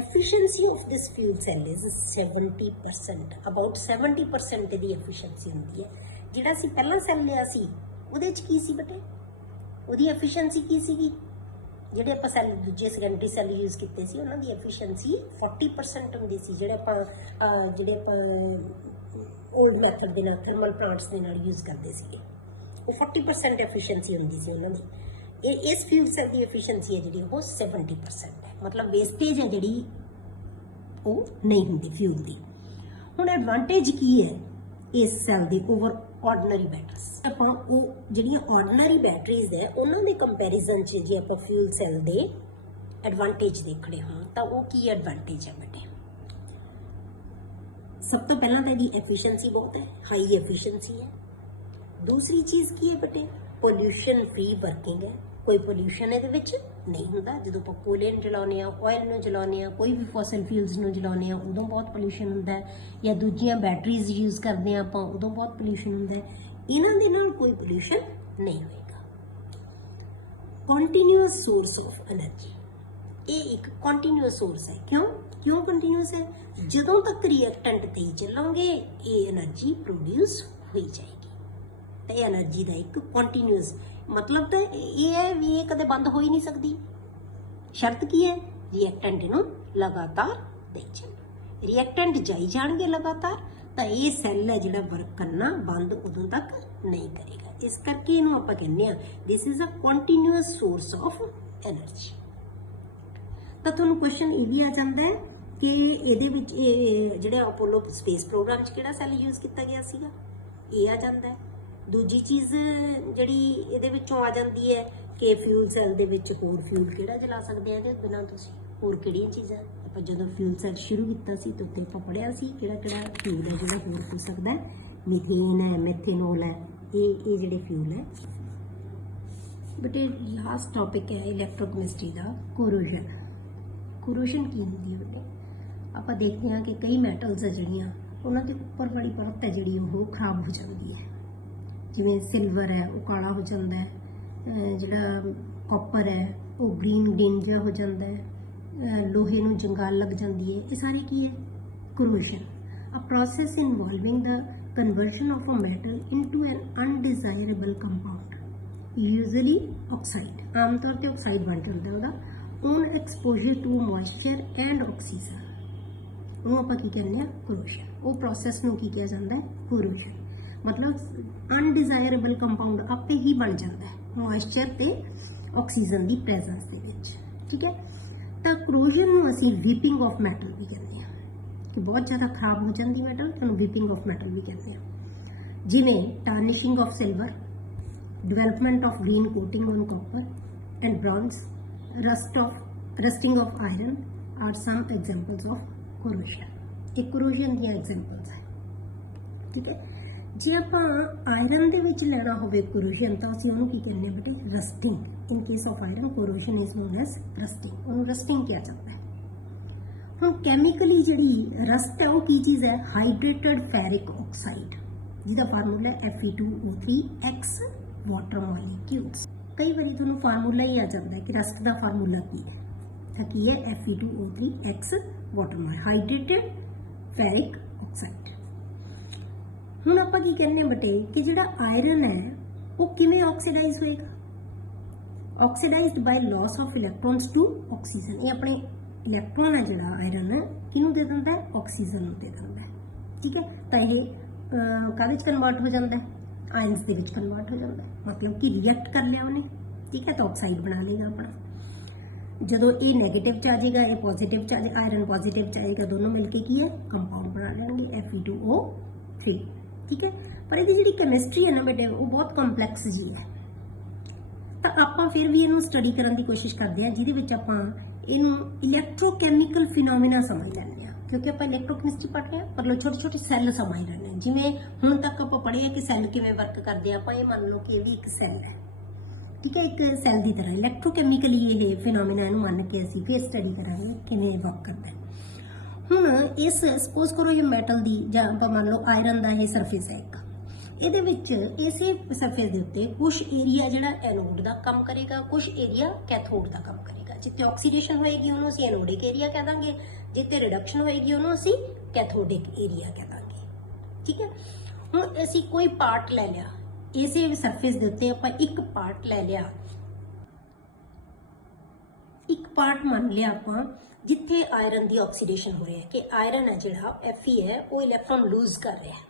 efficiency of this fuel cell is 70%, about 70% the efficiency ਹੁੰਦੀ ਹੈ। ਜਿਹੜਾ ਅਸੀਂ ਪਹਿਲਾਂ ਸੈੱਲ ਲਿਆ ਸੀ ਉਹਦੇ 'ਚ ਕੀ ਸੀ ਬੇਟੇ, ਉਹਦੀ ਐਫੀਸ਼ੀਐਂਸੀ ਕੀ ਸੀਗੀ? ਜਿਹੜੇ ਆਪਾਂ ਸੈੱਲ ਦੂਜੇ ਸੈਕੰਡਰੀ ਸੈੱਲ ਯੂਜ਼ ਕੀਤੇ ਸੀ ਉਹਨਾਂ ਦੀ ਐਫੀਸ਼ੀਐਂਸੀ 40% ਹੁੰਦੀ ਸੀ, ਜਿਹੜੇ ਆਪਾਂ 올ਡ ਮੈਥਡ ਦੇ ਨਾਲ ਥਰਮਲ ਪਲਾਂਟਸ ਦੇ ਨਾਲ ਯੂਜ਼ ਕਰਦੇ ਸੀਗੇ, ਉਹ 40% ਐਫੀਸ਼ੀਐਂਸੀ ਹੁੰਦੀ ਸੀ ਉਹਨਾਂ ਦੀ। ਇਸ ਫਿਊਲ ਸੈੱਲ ਦੀ ਐਫੀਸ਼ੀਐਂਸੀ ਹੈ ਜਿਹੜੀ ਉਹ 70% ਹੈ, ਮਤਲਬ ਵੇਸਟੇਜ ਹੈ ਜਿਹੜੀ ਉਹ ਨਹੀਂ ਹੁੰਦੀ ਫਿਊਲ ਦੀ। ਹੁਣ ਐਡਵਾਂਟੇਜ ਕੀ ਹੈ ਇਸ ਸੈੱਲ ਦੇ ਓਵਰ ਆਰਡੀਨਰੀ ਬੈਟਰੀਜ਼? ਆਪਾਂ ਉਹ ਜਿਹੜੀਆਂ ਆਰਡੀਨਰੀ ਬੈਟਰੀਜ਼ ਹੈ ਉਹਨਾਂ ਦੇ ਕੰਪੈਰੀਜ਼ਨ 'ਚ ਜੇ ਆਪਾਂ ਫਿਊਲ ਸੈੱਲ ਦੇ ਐਡਵਾਂਟੇਜ ਦੇਖਣੇ ਹੋਣ ਤਾਂ ਉਹ ਕੀ ਐਡਵਾਂਟੇਜ ਹੈ ਬੇਟੇ? ਸਭ ਤੋਂ ਪਹਿਲਾਂ ਤਾਂ ਇਹਦੀ ਐਫੀਸ਼ੀਐਂਸੀ ਬਹੁਤ ਹੈ, ਹਾਈ ਐਫੀਸ਼ੀਐਂਸੀ ਹੈ। ਦੂਸਰੀ ਚੀਜ਼ ਕੀ ਹੈ ਬੇਟੇ? ਪੋਲਿਊਸ਼ਨ ਫ੍ਰੀ ਵਰਕਿੰਗ ਹੈ, ਕੋਈ ਪੋਲਿਊਸ਼ਨ ਇਹਦੇ ਵਿੱਚ ਨਹੀਂ ਹੁੰਦਾ। ਜਦੋਂ ਆਪਾਂ ਕੋਲੇ ਨੂੰ ਜਲਾਉਂਦੇ ਆ, ਆਇਲ ਨੂੰ ਜਲਾਉਂਦੇ ਆ, ਕੋਈ ਵੀ ਫੋਸਲ ਫਿਊਲਸ ਨੂੰ ਜਲਾਉਂਦੇ ਆ ਉਦੋਂ ਬਹੁਤ ਪੋਲਿਊਸ਼ਨ ਹੁੰਦਾ ਹੈ, ਜਾਂ ਦੂਜੀਆਂ ਬੈਟਰੀਜ਼ ਯੂਜ਼ ਕਰਦੇ ਆ ਆਪਾਂ ਉਦੋਂ ਬਹੁਤ ਪੋਲਿਊਸ਼ਨ ਹੁੰਦਾ ਹੈ। ਇਹਨਾਂ ਦੇ ਨਾਲ ਕੋਈ ਪੋਲਿਊਸ਼ਨ ਨਹੀਂ ਹੋਏਗਾ। ਕੰਟੀਨਿਊਅਸ ਸੋਰਸ ਆਫ એનર્ਜੀ, ਇਹ ਇੱਕ ਕੰਟੀਨਿਊਅਸ ਸੋਰਸ ਹੈ। ਕਿਉਂ ਕੰਟੀਨਿਊਅਸ ਹੈ? ਜਦੋਂ ਤੱਕ ਰਿਐਕਟੈਂਟ ਤੇ ਚੱਲਾਂਗੇ ਇਹ એનર્ਜੀ ਪ੍ਰੋਡਿਊਸ ਹੋਈ ਜਾਏਗੀ, ਤੇ એનર્ਜੀ ਦਾ ਇੱਕ ਕੰਟੀਨਿਊਅਸ ਮਤਲਬ ਤਾਂ ਇਹ ਹੈ ਵੀ ਇਹ ਕਦੇ ਬੰਦ ਹੋ ਹੀ ਨਹੀਂ ਸਕਦੀ। ਸ਼ਰਤ ਕੀ ਹੈ? ਰਿਐਕਟੈਂਟ ਨੂੰ ਲਗਾਤਾਰ ਦੇਈ ਚੱਲੋ। ਰਿਐਕਟੈਂਟ ਜਾਈ ਜਾਣਗੇ ਲਗਾਤਾਰ ਤਾਂ ਇਹ ਸੈੱਲ ਹੈ ਜਿਹੜਾ ਵਰਕ ਕਰਨਾ ਬੰਦ ਉਦੋਂ ਤੱਕ ਨਹੀਂ ਕਰੇਗਾ। ਇਸ ਕਰਕੇ ਇਹਨੂੰ ਆਪਾਂ ਕਹਿੰਦੇ ਆ this is a continuous source of energy. ਤਾਂ ਤੁਹਾਨੂੰ ਕੁਐਸਚਨ ਇਹ ਵੀ ਆ ਜਾਂਦਾ ਹੈ ਕਿ ਇਹਦੇ ਵਿੱਚ ਇਹ ਜਿਹੜਾ ਅਪੋਲੋ ਸਪੇਸ ਪ੍ਰੋਗਰਾਮ 'ਚ ਕਿਹੜਾ ਸੈੱਲ ਯੂਜ਼ ਕੀਤਾ ਗਿਆ ਸੀਗਾ, ਇਹ ਆ ਜਾਂਦਾ ਹੈ। ਦੂਜੀ ਚੀਜ਼ ਜਿਹੜੀ ਇਹਦੇ ਵਿੱਚੋਂ ਆ ਜਾਂਦੀ ਹੈ ਕਿ ਫਿਊਲ ਸੈੱਲ ਦੇ ਵਿੱਚ ਹੋਰ ਫਿਊਲ ਕਿਹੜਾ ਜਲਾ ਸਕਦੇ ਆ ਇਹਦੇ ਬਿਨਾਂ ਤੁਸੀਂ, ਹੋਰ ਕਿਹੜੀਆਂ ਚੀਜ਼ਾਂ? ਆਪਾਂ ਜਦੋਂ ਫਿਊਲ ਸੈੱਲ ਸ਼ੁਰੂ ਕੀਤਾ ਸੀ ਤਾਂ ਉੱਥੇ ਆਪਾਂ ਪੜ੍ਹਿਆ ਸੀ ਕਿਹੜਾ ਫਿਊਲ ਹੈ ਜਿਹੜਾ ਹੋਰ ਹੋ ਸਕਦਾ ਹੈ। ਮੀਥੇਨ ਹੈ, ਮੈਥੇਨੋਲ ਹੈ, ਇਹ ਜਿਹੜੇ ਫਿਊਲ ਹੈ। ਬਟ ਇਹ ਲਾਸਟ ਟੌਪਿਕ ਹੈ ਇਲੈਕਟ੍ਰੋਕੈਮਿਸਟਰੀ ਦਾ, ਕੋਰੋਜ਼ਨ। ਕੋਰੋਜ਼ਨ ਕੀ ਹੁੰਦੀ ਹੈ ਬੇਟੇ? ਆਪਾਂ ਦੇਖਦੇ ਹਾਂ ਕਿ ਕਈ ਮੈਟਲਸ ਹੈ ਜਿਹੜੀਆਂ ਉਹਨਾਂ ਦੇ ਉੱਪਰ ਵਾਲੀ ਪਰਤ ਹੈ ਜਿਹੜੀ ਉਹ ਖਰਾਬ ਹੋ ਜਾਂਦੀ ਹੈ। ਜਿਵੇਂ ਸਿਲਵਰ ਹੈ ਉਹ ਕਾਲਾ ਹੋ ਜਾਂਦਾ ਹੈ, ਜਿਹੜਾ ਕਾਪਰ ਹੈ ਉਹ ਗ੍ਰੀਨ ਜਿਹਾ ਹੋ ਜਾਂਦਾ ਹੈ, ਲੋਹੇ ਨੂੰ ਜੰਗਾਲ ਲੱਗ ਜਾਂਦੀ ਹੈ। ਇਹ ਸਾਰੇ ਕੀ ਹੈ? Corrosion. A process involving the conversion of a metal into an undesirable compound, usually oxide. ਆਮ ਤੌਰ ਤੇ ਆਕਸਾਈਡ ਬਣ ਜਾਂਦਾ ਉਹਦਾ, on exposure to moisture and oxygen, ਉਹ ਆਪਾਂ ਕੀ ਕਹਿੰਦੇ ਆ? ਕੋਰੋਜ਼ਨ। ਉਹ ਪ੍ਰੋਸੈਸ ਨੂੰ ਕੀ ਕਿਹਾ ਜਾਂਦਾ ਹੈ? ਕੋਰੋਜ਼ਨ। ਮਤਲਬ ਅਨਡਿਜ਼ਾਇਰੇਬਲ ਕੰਪਾਊਂਡ ਆਪੇ ਹੀ ਬਣ ਜਾਂਦਾ ਹੈ ਮੋਇਸਚਰ ਤੇ ਆਕਸੀਜਨ ਦੀ ਪ੍ਰੈਜ਼ੈਂਸ ਦੇ ਵਿੱਚ, ਠੀਕ ਹੈ। ਤਾਂ ਕੋਰੋਜ਼ਨ ਨੂੰ ਅਸੀਂ ਵੀਪਿੰਗ ਆਫ ਮੈਟਲ ਵੀ ਕਹਿੰਦੇ ਆ, ਕਿ ਬਹੁਤ ਜ਼ਿਆਦਾ ਖਰਾਬ ਹੋ ਜਾਂਦੀ ਮੈਟਲ, ਤੁਹਾਨੂੰ ਵੀਪਿੰਗ ਆਫ ਮੈਟਲ ਵੀ ਕਹਿੰਦੇ ਆ। ਜਿਵੇਂ tarnishing of silver, development of green coating on copper and bronze, rusting of iron are some examples of corrosion. ਇਹ ਕੋਰੋਜ਼ਨ ਦੀਆਂ ਐਗਜ਼ਾਮਪਲਸ ਹੈ, ਠੀਕ ਹੈ। ਜੇ ਆਪਾਂ ਆਇਰਨ ਦੇ ਵਿੱਚ ਲੈਣਾ ਹੋਵੇ ਕੋਰੋਜ਼ਨ ਤਾਂ ਅਸੀਂ ਉਹਨੂੰ ਕੀ ਕਹਿੰਦੇ ਹਾਂ ਬੇਟੇ? Rusting. In case of iron corrosion is known as rusting, ਉਹਨੂੰ ਰਸਟਿੰਗ ਕਿਹਾ ਜਾਂਦਾ ਹੈ। ਹੁਣ ਕੈਮੀਕਲੀ ਜਿਹੜੀ ਰਸਟ ਹੈ ਉਹ ਕੀ ਚੀਜ਼ ਹੈ? ਹਾਈਡਰੇਟਡ ਫੈਰਿਕ ਆਕਸਾਈਡ, ਜਿਹਦਾ ਫਾਰਮੂਲਾ Fe2O3x ਵਾਟਰ ਮੋਲੀਕਿਊਲਸ। ਕਈ ਵਾਰੀ ਤੁਹਾਨੂੰ ਫਾਰਮੂਲਾ ਹੀ ਆ ਜਾਂਦਾ ਹੈ ਕਿ ਰਸਟ ਦਾ ਫਾਰਮੂਲਾ ਕੀ ਹੈ, ਤਾਂ ਕੀ ਹੈ? Fe2O3x water molecule, hydrated ferric oxide. ਹੁਣ ਆਪਾਂ ਕੀ ਕਹਿੰਦੇ ਹਾਂ ਬੇਟੇ ਕਿ ਜਿਹੜਾ ਆਇਰਨ ਹੈ ਉਹ ਕਿਵੇਂ ਆਕਸੀਡਾਈਜ਼ ਹੋਏਗਾ? Oxidised by loss of electrons to oxygen. ਇਹ ਆਪਣੇ ਇਲੈਕਟ੍ਰੋਨ ਹੈ ਜਿਹੜਾ ਆਇਰਨ ਕਿਹਨੂੰ ਦੇ ਦਿੰਦਾ ਹੈ? ਆਕਸੀਜਨ ਨੂੰ ਦੇ ਦਿੰਦਾ ਹੈ, ਠੀਕ ਹੈ। ਤਾਂ ਇਹ ਕਾਹਦੇ 'ਚ ਕਨਵਰਟ ਹੋ ਜਾਂਦਾ ਹੈ? ਆਇਨਸ ਦੇ ਵਿੱਚ ਕਨਵਰਟ ਹੋ ਜਾਂਦਾ ਹੈ, ਮਤਲਬ ਕਿ ਰਿਐਕਟ ਕਰ ਲਿਆ ਉਹਨੇ, ਠੀਕ ਹੈ, ਤਾਂ ਆਕਸਾਈਡ ਬਣਾ ਲੇਗਾ ਆਪਣਾ। ਜਦੋਂ ਇਹ ਨੈਗੇਟਿਵ 'ਚ ਆ ਜਾਏਗਾ, ਇਹ ਪੋਜ਼ਿਟਿਵ 'ਚ ਆ ਜਾਏਗਾ, ਆਇਰਨ ਪੋਜ਼ਿਟਿਵ 'ਚ ਆਏਗਾ, ਦੋਨੋਂ ਮਿਲ ਕੇ ਕੀ ਹੈ? ਕੰਪਾਊਂਡ ਬਣਾ ਲੈਣਗੇ Fe2O3, ਠੀਕ ਹੈ। ਪਰ ਇਹਦੀ ਜਿਹੜੀ ਕੈਮਿਸਟਰੀ ਹੈ ਨਾ ਬੇਟੇ ਉਹ ਬਹੁਤ ਕੰਪਲੈਕਸ ਜੀ ਹੈ। ਤਾਂ ਆਪਾਂ ਫਿਰ ਵੀ ਇਹਨੂੰ ਸਟੱਡੀ ਕਰਨ ਦੀ ਕੋਸ਼ਿਸ਼ ਕਰਦੇ ਹਾਂ ਜਿਹਦੇ ਵਿੱਚ ਆਪਾਂ ਇਹਨੂੰ ਇਲੈਕਟ੍ਰੋਕੈਮੀਕਲ ਫਿਨੋਮੀਨਾ ਸਮਝ ਲੈਂਦੇ ਹਾਂ, ਕਿਉਂਕਿ ਆਪਾਂ ਇਲੈਕਟ੍ਰੋਕੈਮਿਸਟਰੀ ਪੜ੍ਹ ਰਹੇ ਹਾਂ ਪਰ ਛੋਟੇ ਛੋਟੇ ਸੈੱਲ ਸਮਝ ਰਹੇ ਹਾਂ। ਜਿਵੇਂ ਹੁਣ ਤੱਕ ਆਪਾਂ ਪੜ੍ਹੇ ਕਿ ਸੈੱਲ ਕਿਵੇਂ ਵਰਕ ਕਰਦੇ ਆ, ਆਪਾਂ ਇਹ ਮੰਨ ਲਓ ਕਿ ਇਹ ਵੀ ਇੱਕ ਸੈੱਲ ਹੈ, ਠੀਕ ਹੈ, ਇੱਕ ਸੈੱਲ ਦੀ ਤਰ੍ਹਾਂ। ਇਲੈਕਟ੍ਰੋਕੈਮੀਕਲੀ ਇਹ ਫਿਨੋਮੀਨਾ ਨੂੰ ਮੰਨ ਕੇ ਅਸੀਂ ਫਿਰ ਸਟੱਡੀ ਕਰਾਂਗੇ ਕਿਵੇਂ ਵਰਕ ਕਰਦਾ ਹੈ। ਹੁਣ ਇਸ ਸਪੋਜ਼ ਕਰੋ ਇਹ ਮੈਟਲ ਦੀ ਜਾਂ ਆਪਾਂ ਮੰਨ ਲਓ ਆਇਰਨ ਦਾ ਇਹ ਸਰਫੇਸ ਹੈ ਇੱਕ, ਇਹਦੇ ਵਿੱਚ ਇਸੇ ਸਰਫੇਸ ਦੇ ਉੱਤੇ ਕੁਝ ਏਰੀਆ ਜਿਹੜਾ ਐਨੋਡ ਦਾ ਕੰਮ ਕਰੇਗਾ, ਕੁਝ ਏਰੀਆ ਕੈਥੋਡ ਦਾ ਕੰਮ ਕਰੇਗਾ। ਜਿੱਥੇ ਆਕਸੀਡੇਸ਼ਨ ਹੋਏਗੀ ਉਹਨੂੰ ਅਸੀਂ ਐਨੋਡਿਕ ਏਰੀਆ ਕਹਿ ਦਾਂਗੇ, ਜਿੱਥੇ ਰਿਡਕਸ਼ਨ ਹੋਏਗੀ ਉਹਨੂੰ ਅਸੀਂ ਕੈਥੋਡਿਕ ਏਰੀਆ ਕਹਿ ਦਾਂਗੇ, ਠੀਕ ਹੈ। ਹੁਣ ਅਸੀਂ ਕੋਈ ਪਾਰਟ ਲੈ ਲਿਆ ਇਸੇ ਸਰਫੇਸ ਦੇ ਉੱਤੇ ਆਪਾਂ ਇੱਕ ਪਾਰਟ ਲੈ ਲਿਆ, ਇੱਕ ਪਾਰਟ ਮੰਨ ਲਿਆ ਆਪਾਂ ਜਿੱਥੇ ਆਇਰਨ ਦੀ ਆਕਸੀਡੇਸ਼ਨ ਹੋ ਰਹੀ ਹੈ ਕਿ ਆਇਰਨ ਹੈ ਜਿਹੜਾ Fe ਹੈ ਉਹ ਇਲੈਕਟ੍ਰੋਨ ਲੂਜ਼ ਕਰ ਰਿਹਾ ਹੈ,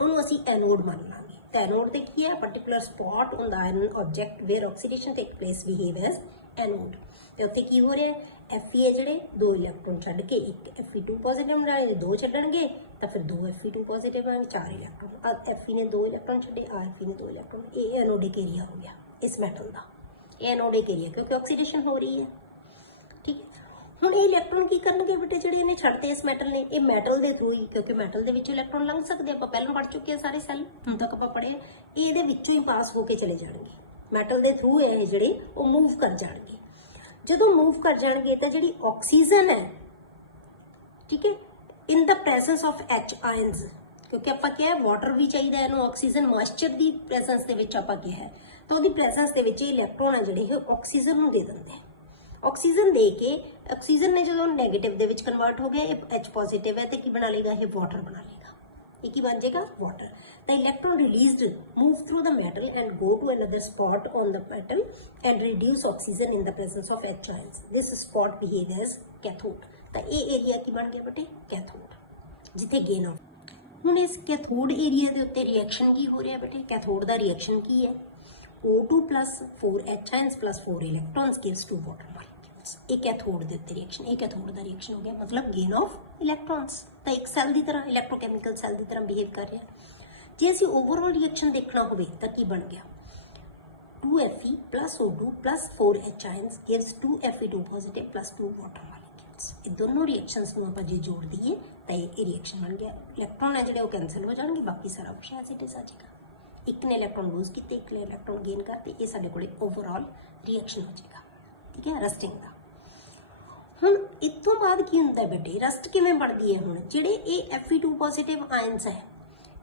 ਉਹਨੂੰ ਅਸੀਂ ਐਨੋਡ ਮੰਨ ਲਾਂਗੇ। ਤਾਂ ਐਨੋਡ ਤੇ ਕੀ ਹੈ, particular spot on the iron object where oxidation take place behave as anode. ਤੇ ਉੱਥੇ ਕੀ ਹੋ ਰਿਹਾ ਹੈ, Fe ਹੈ ਜਿਹੜੇ 2 ਇਲੈਕਟ੍ਰੋਨ ਛੱਡ ਕੇ ਇੱਕ Fe2 ਪੋਜ਼ਿਟਿਵ ਬਣਾਏ, 2 ਛੱਡਣਗੇ ਤਾਂ ਫਿਰ 2 Fe2 ਪੋਜ਼ਿਟਿਵ ਬਣਾਏ, 4 ਇਲੈਕਟ੍ਰੋਨ। Fe ਨੇ 2 ਇਲੈਕਟ੍ਰੋਨ ਛੱਡੇ, Fe ਨੇ 2 ਇਲੈਕਟ੍ਰੋਨ। ਇਹ ਐਨੋਡਿਕ ਏਰੀਆ ਹੋ ਗਿਆ ਇਸ ਮੈਟਲ ਦਾ, ਇਹ ਐਨੋਡਿਕ ਏਰੀਆ ਕਿਉਂਕਿ ਆਕਸੀਡੇਸ਼ਨ ਹੋ ਰਹੀ ਹੈ। ਠੀਕ ਹੈ, ਹੁਣ ਇਹ ਇਲੈਕਟ੍ਰੋਨ ਕੀ ਕਰਨਗੇ ਬੇਟੇ, ਜਿਹੜੇ ਇਹਨੇ ਛੱਡਤੇ ਇਸ ਮੈਟਲ ਨੇ, ਇਹ ਮੈਟਲ ਦੇ ਥਰੂ ਹੀ, ਕਿਉਂਕਿ ਮੈਟਲ ਦੇ ਵਿੱਚੋਂ ਇਲੈਕਟ੍ਰੋਨ ਲੰਘ ਸਕਦੇ, ਆਪਾਂ ਪਹਿਲਾਂ ਪੜ੍ਹ ਚੁੱਕੇ ਆ ਸਾਰੇ ਸੈੱਲ, ਹੁਣ ਤੱਕ ਆਪਾਂ ਪੜ੍ਹੇ, ਇਹਦੇ ਵਿੱਚੋਂ ਹੀ ਪਾਸ ਹੋ ਕੇ ਚਲੇ ਜਾਣਗੇ, ਮੈਟਲ ਦੇ ਥਰੂ ਇਹ ਜਿਹੜੇ ਉਹ ਮੂਵ ਕਰ ਜਾਣਗੇ। ਜਦੋਂ ਮੂਵ ਕਰ ਜਾਣਗੇ ਤਾਂ ਜਿਹੜੀ ਆਕਸੀਜਨ ਹੈ, ਠੀਕ ਹੈ, ਇਨ ਦਾ ਪ੍ਰੈਜ਼ੈਂਸ ਆਫ H ਆਇਨਸ, ਕਿਉਂਕਿ ਆਪਾਂ ਕਿਹਾ ਵਾਟਰ ਵੀ ਚਾਹੀਦਾ ਇਹਨੂੰ, ਆਕਸੀਜਨ ਮੋਇਸਚਰ ਦੀ ਪ੍ਰੈਜ਼ੈਂਸ ਦੇ ਵਿੱਚ ਆਪਾਂ ਕਿਹਾ, ਤਾਂ ਉਹਦੀ ਪ੍ਰੈਜ਼ੈਂਸ ਦੇ ਵਿੱਚ ਇਹ ਇਲੈਕਟ੍ਰੋਨ ਆ ਜਿਹੜੇ ਉਹ ਆਕਸੀਜਨ ਨੂੰ ਦੇ ਦਿੰਦੇ। ਆਕਸੀਜਨ ਦੇ ਕੇ, ਆਕਸੀਜਨ ਨੇ ਜਦੋਂ ਨੈਗੇਟਿਵ ਦੇ ਵਿੱਚ ਕਨਵਰਟ ਹੋ ਗਿਆ, ਇਹ H ਪੋਜ਼ਿਟਿਵ ਹੈ ਤੇ ਕੀ ਬਣਾ ਲੇਗਾ, ਇਹ ਵਾਟਰ ਬਣਾ ਲੇਗਾ। ਇਹ ਕੀ ਬਣ ਜਾਏਗਾ, water. The electron released move through the metal and go to another spot on the metal and reduce oxygen in the presence of H ions. This spot behaves as cathode. ਤਾਂ ਇਹ ਏਰੀਆ ਕੀ ਬਣ ਗਿਆ ਬੇਟੇ, ਕੈਥੋਡ, ਜਿੱਥੇ ਗੇਨ ਆਫ। ਹੁਣ ਇਸ ਕੈਥੋਡ ਏਰੀਆ ਦੇ ਉੱਤੇ ਰਿਐਕਸ਼ਨ ਕੀ ਹੋ ਰਿਹਾ ਬੇਟੇ, ਕੈਥੋਡ ਦਾ ਰਿਐਕਸ਼ਨ ਕੀ ਹੈ, O2 plus 4 H ions plus 4 electrons gives 2 water molecules। ਇਹ ਕੈਥੋਡ ਦੇ ਉੱਤੇ ਰਿਐਕਸ਼ਨ, ਇਹ ਕੈਥੋਡ ਦਾ ਰਿਐਕਸ਼ਨ ਹੋ ਗਿਆ, ਮਤਲਬ ਗੇਨ ਆਫ ਇਲੈਕਟ੍ਰॉन्स। ਤਾਂ ਇੱਕ ਸੈੱਲ ਦੀ ਤਰ੍ਹਾਂ, ਇਲੈਕਟ੍ਰੋਕੈਮੀਕਲ ਸੈੱਲ ਦੀ ਤਰ੍ਹਾਂ ਬਿਹੇਵ ਕਰ ਰਿਹਾ। ਜੇ ਅਸੀਂ ਓਵਰਆਲ ਰਿਐਕਸ਼ਨ ਦੇਖਣਾ ਹੋਵੇ ਤਾਂ ਕੀ ਬਣ ਗਿਆ, 2Fe plus O2 plus 4 H ions gives 2 Fe2 positive plus 2 water molecules। ਇਹ ਦੋਨੋਂ ਰਿਐਕਸ਼ਨਸ ਨੂੰ ਆਪਾਂ ਜੇ ਜੋੜ ਦਈਏ ਤਾਂ ਇਹ ਰਿਐਕਸ਼ਨ ਬਣ ਗਿਆ। ਇਲੈਕਟ੍ਰੋਨ ਹੈ ਜਿਹੜੇ ਉਹ ਕੈਂਸਲ ਹੋ ਜਾਣਗੇ, ਬਾਕੀ ਸਾਰਾ ਕੁਝ ਐਜ਼ ਇਟ ਇਜ਼ ਆ ਜਾਏਗਾ। ਇੱਕ ਨੇ ਇਲੈਕਟ੍ਰੋਨ ਲੂਜ਼ ਕੀਤੇ, ਇੱਕ ਨੇ ਇਲੈਕਟ੍ਰੋਨ ਗੇਨ ਕਰਤੇ, ਇਹ ਸਾਡੇ ਕੋਲੇ ਓਵਰਆਲ ਰਿਐਕਸ਼ਨ ਹੋ ਜਾਏਗਾ। ਠੀਕ ਹੈ, ਰਸਟਿੰਗ ਦਾ। ਹੁਣ ਇਤੋਂ ਬਾਅਦ ਕੀ ਹੁੰਦਾ ਬੇਟੇ, ਰਸਟ ਕਿਵੇਂ ਬਣਦੀ ਹੈ, ਹੁਣ ਜਿਹੜੇ ਇਹ Fe2 ਪੋਜ਼ਿਟਿਵ ਆਇਨਸ ਹੈ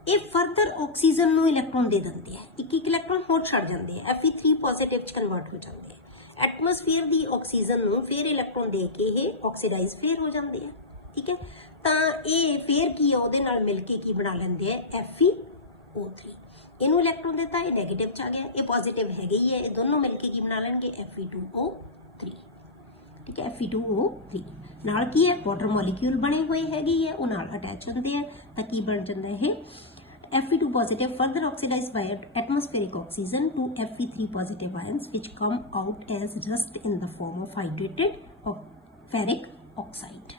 ਇਹ ਫਰਦਰ ਆਕਸੀਜਨ ਨੂੰ ਇਲੈਕਟ੍ਰੋਨ ਦੇ ਦਿੰਦੇ ਆ, ਇੱਕ ਇਲੈਕਟ੍ਰੋਨ ਹੋਰ ਛੱਡ ਜਾਂਦੇ ਆ, Fe3 ਪੋਜ਼ਿਟਿਵ ਚ ਕਨਵਰਟ ਹੋ ਜਾਂਦੇ ਆ। ਐਟਮੋਸਫੀਅਰ ਦੀ ਆਕਸੀਜਨ ਨੂੰ ਫਿਰ ਇਲੈਕਟ੍ਰੋਨ ਦੇ ਕੇ ਇਹ ਆਕਸੀਡਾਈਜ਼ ਫੇਰ ਹੋ ਜਾਂਦੇ ਆ। ਠੀਕ ਹੈ, ਤਾਂ ਇਹ ਫੇਰ ਕੀ ਆ, ਉਹਦੇ ਨਾਲ ਮਿਲ ਕੇ ਕੀ ਬਣਾ ਲੈਂਦੇ ਆ, FeO3। ਇਹਨੂੰ ਇਲੈਕਟ੍ਰੋਨ ਦਿੱਤਾ, ਇਹ ਨੈਗੇਟਿਵ ਚ ਆ ਗਿਆ, ਇਹ ਪੋਜ਼ਿਟਿਵ ਹੈਗੇ ਹੀ ਹੈ, ਇਹ ਦੋਨੋਂ ਮਿਲ ਕੇ ਕੀ ਬਣਾ ਲੈਣਗੇ, Fe2O3। ਠੀਕ ਹੈ, Fe2O3 ਨਾਲ ਕੀ ਹੈ, ਵਾਟਰ ਮੋਲੀਕਿਊਲ ਬਣੇ ਹੋਏ ਹੈਗੇ ਹੀ ਹੈ, ਉਹ ਨਾਲ ਅਟੈਚ ਹੁੰਦੇ ਆ, ਤਾਂ ਕੀ ਬਣ ਜਾਂਦਾ ਇਹ, Fe2 positive further oxidized by atmospheric oxygen to Fe3 positive ions which come out as rust in the form of hydrated ferric oxide,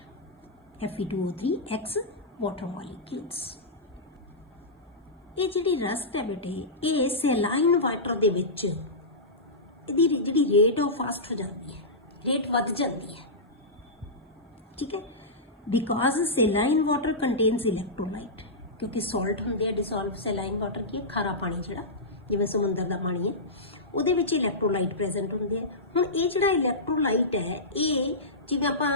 Fe2O3 X water molecules। ਇਹ ਜਿਹੜੀ ਰਸਟ ਹੈ ਬੇਟੇ, ਇਹ ਸੈਲਾਈਨ ਵਾਟਰ ਦੇ ਵਿੱਚ ਇਹਦੀ ਜਿਹੜੀ ਰੇਟ ਆਫ ਫਾਸਟ ਹੋ ਜਾਂਦੀ ਹੈ, ਰੇਟ ਵੱਧ ਜਾਂਦੀ ਹੈ। ਠੀਕ ਹੈ, ਬਿਕਾਜ਼ ਸੈਲਾਈਨ ਵਾਟਰ ਕੰਟੇਨਸ ਇਲੈਕਟ੍ਰੋਲਾਈਟ, ਕਿਉਂਕਿ ਸਾਲਟ ਹੁੰਦੇ ਆ ਡਿਸੋਲਵ। ਸੈਲਾਈਨ ਵਾਟਰ ਕੀ ਹੈ, ਖਾਰਾ ਪਾਣੀ ਜਿਹੜਾ ਜਿਵੇਂ ਸਮੁੰਦਰ ਦਾ ਪਾਣੀ ਹੈ, ਉਹਦੇ ਵਿੱਚ ਇਲੈਕਟ੍ਰੋਲਾਈਟ ਪ੍ਰੈਜ਼ੈਂਟ ਹੁੰਦੇ ਆ। ਹੁਣ ਇਹ ਜਿਹੜਾ ਇਲੈਕਟ੍ਰੋਲਾਈਟ ਹੈ, ਇਹ ਜਿਵੇਂ ਆਪਾਂ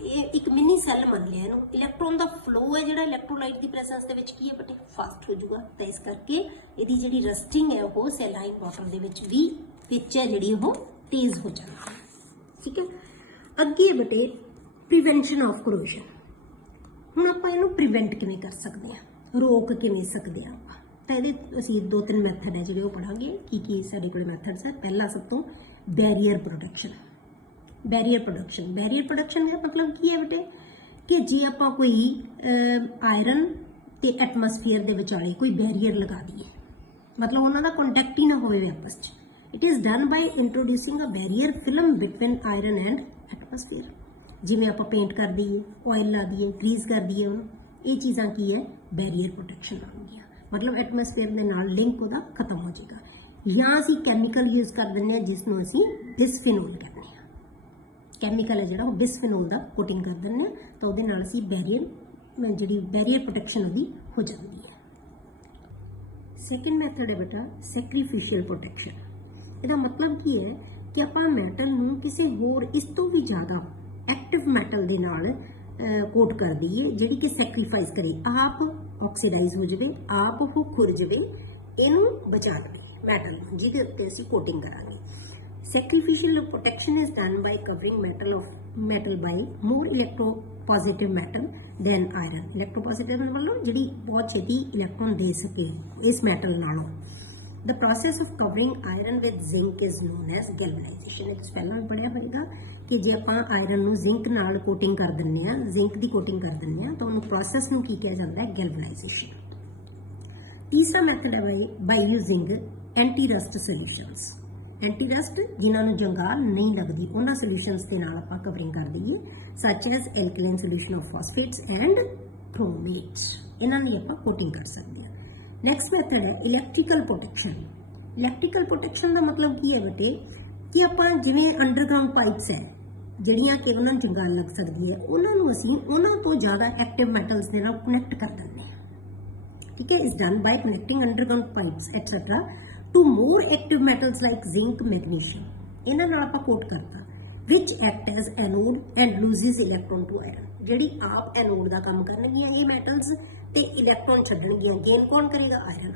ਇਹ ਇੱਕ ਮਿਨੀ ਸੈੱਲ ਮੰਨ ਲਿਆ ਇਹਨੂੰ, ਇਲੈਕਟ੍ਰੋਨ ਦਾ ਫਲੋ ਹੈ ਜਿਹੜਾ ਇਲੈਕਟ੍ਰੋਲਾਈਟ ਦੀ ਪ੍ਰੈਜ਼ੈਂਸ ਦੇ ਵਿੱਚ ਕੀ ਹੈ ਬੇਟੇ, ਫਾਸਟ ਹੋ ਜਾਊਗਾ। ਤਾਂ ਇਸ ਕਰਕੇ ਇਹਦੀ ਜਿਹੜੀ ਰਸਟਿੰਗ ਹੈ ਉਹ ਸੈਲਾਈਨ ਵਾਟਰ ਦੇ ਵਿੱਚ ਵੀ ਵਿੱਚ ਹੈ ਜਿਹੜੀ ਉਹ ਤੇਜ਼ ਹੋ ਜਾਂਦੀ ਹੈ। ਠੀਕ ਹੈ, ਅੱਗੇ ਬੇਟੇ ਪ੍ਰੀਵੈਂਸ਼ਨ ਆਫ ਕਰੋਜ਼ਨ। ਹੁਣ ਆਪਾਂ ਇਹਨੂੰ ਪ੍ਰੀਵੈਂਟ ਕਿਵੇਂ ਕਰ ਸਕਦੇ ਹਾਂ, ਰੋਕ ਕਿਵੇਂ ਸਕਦੇ ਹਾਂ ਆਪਾਂ, ਤਾਂ ਇਹਦੇ ਅਸੀਂ 2-3 ਮੈਥਡ ਹੈ ਜਿਹੜੇ ਉਹ ਪੜਾਂਗੇ। ਕੀ ਸਾਡੇ ਕੋਲ ਮੈਥਡਸ ਹੈ। ਪਹਿਲਾ ਸਭ ਤੋਂ ਬੈਰੀਅਰ ਪ੍ਰੋਟੈਕਸ਼ਨ। ਬੈਰੀਅਰ ਪ੍ਰੋਟੈਕਸ਼ਨ ਦਾ ਮਤਲਬ ਕੀ ਹੈ ਬੇਟੇ, ਕਿ ਜੇ ਆਪਾਂ ਕੋਈ ਆਇਰਨ ਤੇ ਐਟਮੋਸਫੀਅਰ ਦੇ ਵਿਚਾਲੇ ਕੋਈ ਬੈਰੀਅਰ ਲਗਾ ਦਈਏ, ਮਤਲਬ ਉਹਨਾਂ ਦਾ ਕੰਟੈਕਟ ਹੀ ਨਾ ਹੋਵੇ ਆਪਸ 'ਚ। It is done by introducing a barrier film between iron and atmosphere. ਜਿਵੇਂ ਆਪਾਂ ਪੇਂਟ ਕਰ ਦਈਏ, ਆਇਲ ਲਾ ਦਈਏ, ਗਰੀਸ ਕਰ ਦਈਏ ਉਹਨੂੰ, ਇਹ ਚੀਜ਼ਾਂ ਕੀ ਹੈ, ਬੈਰੀਅਰ ਪ੍ਰੋਟੈਕਸ਼ਨ ਆਉਂਦੀਆਂ। ਮਤਲਬ ਐਟਮੋਸਫੀਅਰ ਦੇ ਨਾਲ ਲਿੰਕ ਉਹਦਾ ਖਤਮ ਹੋ ਜਾਏਗਾ। ਜਾਂ ਅਸੀਂ ਕੈਮੀਕਲ ਯੂਜ਼ ਕਰ ਦਿੰਦੇ ਹਾਂ ਜਿਸ ਨੂੰ ਅਸੀਂ ਬਿਸਫੀਨੋਲ ਕਹਿੰਦੇ ਹਾਂ। ਕੈਮੀਕਲ ਹੈ ਜਿਹੜਾ ਉਹ ਬਿਸਫੀਨੋਲ ਦਾ ਕੋਟਿੰਗ ਕਰ ਦਿੰਦੇ ਹਾਂ, ਤਾਂ ਉਹਦੇ ਨਾਲ ਅਸੀਂ ਜਿਹੜੀ ਬੈਰੀਅਰ ਪ੍ਰੋਟੈਕਸ਼ਨ ਉਹਦੀ ਹੋ ਜਾਂਦੀ ਹੈ। ਸੈਕਿੰਡ ਮੈਥਡ ਹੈ ਬੇਟਾ ਸੈਕਰੀਫਿਸ਼ੀਅਲ ਪ੍ਰੋਟੈਕਸ਼ਨ। ਇਹਦਾ ਮਤਲਬ ਕੀ ਹੈ ਕਿ ਆਪਾਂ ਮੈਟਲ ਨੂੰ ਕਿਸੇ ਹੋਰ ਇਸ ਤੋਂ ਵੀ ਜ਼ਿਆਦਾ ਐਕਟਿਵ ਮੈਟਲ ਦੇ ਨਾਲ ਕੋਟ ਕਰ ਦਈਏ, ਜਿਹੜੀ ਕਿ ਸੈਕਰੀਫਾਈਸ ਕਰੇ, ਆਪ ਆਕਸੀਡਾਈਜ਼ ਹੋ ਜਾਵੇ, ਆਪ ਉਹ ਖੁਰ ਜਾਵੇ, ਇਹਨੂੰ ਬਚਾ ਲਵੇ ਮੈਟਲ ਨੂੰ, ਜਿਹਦੇ ਉੱਤੇ ਅਸੀਂ ਕੋਟਿੰਗ ਕਰਾਂਗੇ। Sacrificial protection is done by covering metal by more electropositive metal than iron. Electropositive ਮਤਲਬ ਜਿਹੜੀ ਬਹੁਤ ਛੇਤੀ ਇਲੈਕਟ੍ਰੋਨ ਦੇ ਸਕੇ ਇਸ ਮੈਟਲ ਨਾਲੋਂ। The process of covering iron with zinc is known as galvanization। ਇਹ ਤੁਸੀਂ ਪਹਿਲਾਂ ਵੀ ਪੜ੍ਹਿਆ ਹੋਵੇਗਾ ਕਿ ਜੇ ਆਪਾਂ ਆਇਰਨ ਨੂੰ ਜ਼ਿੰਕ ਨਾਲ ਕੋਟਿੰਗ ਕਰ ਦਿੰਨੇ ਆ, ਜ਼ਿੰਕ ਦੀ ਕੋਟਿੰਗ ਕਰ ਦਿੰਨੇ ਆ ਤਾਂ ਉਹਨੂੰ ਪ੍ਰੋਸੈਸ ਨੂੰ ਕੀ ਕਿਹਾ ਜਾਂਦਾ ਹੈ, ਗੈਲਵਨਾਈਜੇਸ਼ਨ। ਤੀਸਰਾ ਮੈਥਡ ਹੈ by using anti rust solutions. Anti rust ਜਿਨ੍ਹਾਂ ਨੂੰ ਜੰਗਾਲ ਨਹੀਂ ਲੱਗਦੀ ਉਹਨਾਂ ਸੋਲੂਸ਼ਨਸ ਦੇ ਨਾਲ ਆਪਾਂ ਕਵਰਿੰਗ ਕਰ ਦਈਏ, such as alkaline solution of phosphates and chromates. ਇਹਨਾਂ ਲਈ ਆਪਾਂ ਕੋਟਿੰਗ ਕਰ ਸਕਦੇ ਹਾਂ। ਨੈਕਸਟ ਮੈਥਡ ਹੈ ਇਲੈਕਟ੍ਰੀਕਲ ਪ੍ਰੋਟੈਕਸ਼ਨ। ਇਲੈਕਟ੍ਰੀਕਲ ਪ੍ਰੋਟੈਕਸ਼ਨ ਦਾ ਮਤਲਬ ਕੀ ਹੈ ਬੇਟੇ ਕਿ ਆਪਾਂ ਜਿਵੇਂ ਅੰਡਰਗਰਾਉਂਡ ਪਾਈਪਸ ਹੈ ਜਿਹੜੀਆਂ ਕਿ ਉਹਨਾਂ ਨੂੰ ਜੰਗਾਲ ਲੱਗ ਸਕਦੀ ਹੈ, ਉਹਨਾਂ ਨੂੰ ਅਸੀਂ ਉਹਨਾਂ ਤੋਂ ਜ਼ਿਆਦਾ ਐਕਟਿਵ ਮੈਟਲਸ ਦੇ ਨਾਲ ਕਨੈਕਟ ਕਰ ਦਿੰਦੇ ਹਾਂ। ਠੀਕ ਹੈ, is done by connecting underground pipes etcetera to more active metals like zinc, magnesium. ਇਹਨਾਂ ਨਾਲ ਆਪਾਂ ਕੋਟ ਕਰਤਾ which act as anode and loses electron to iron। ਜਿਹੜੀ ਆਪ ਐਨੋਡ ਦਾ ਕੰਮ ਕਰਨਗੀਆਂ ਇਹ ਮੈਟਲਸ ਤੇ ਇਲੈਕਟ੍ਰੋਨ ਛੱਡਣਗੀਆਂ। ਗੇਨ ਕੌਣ ਕਰੇਗਾ, ਆਇਰਨ।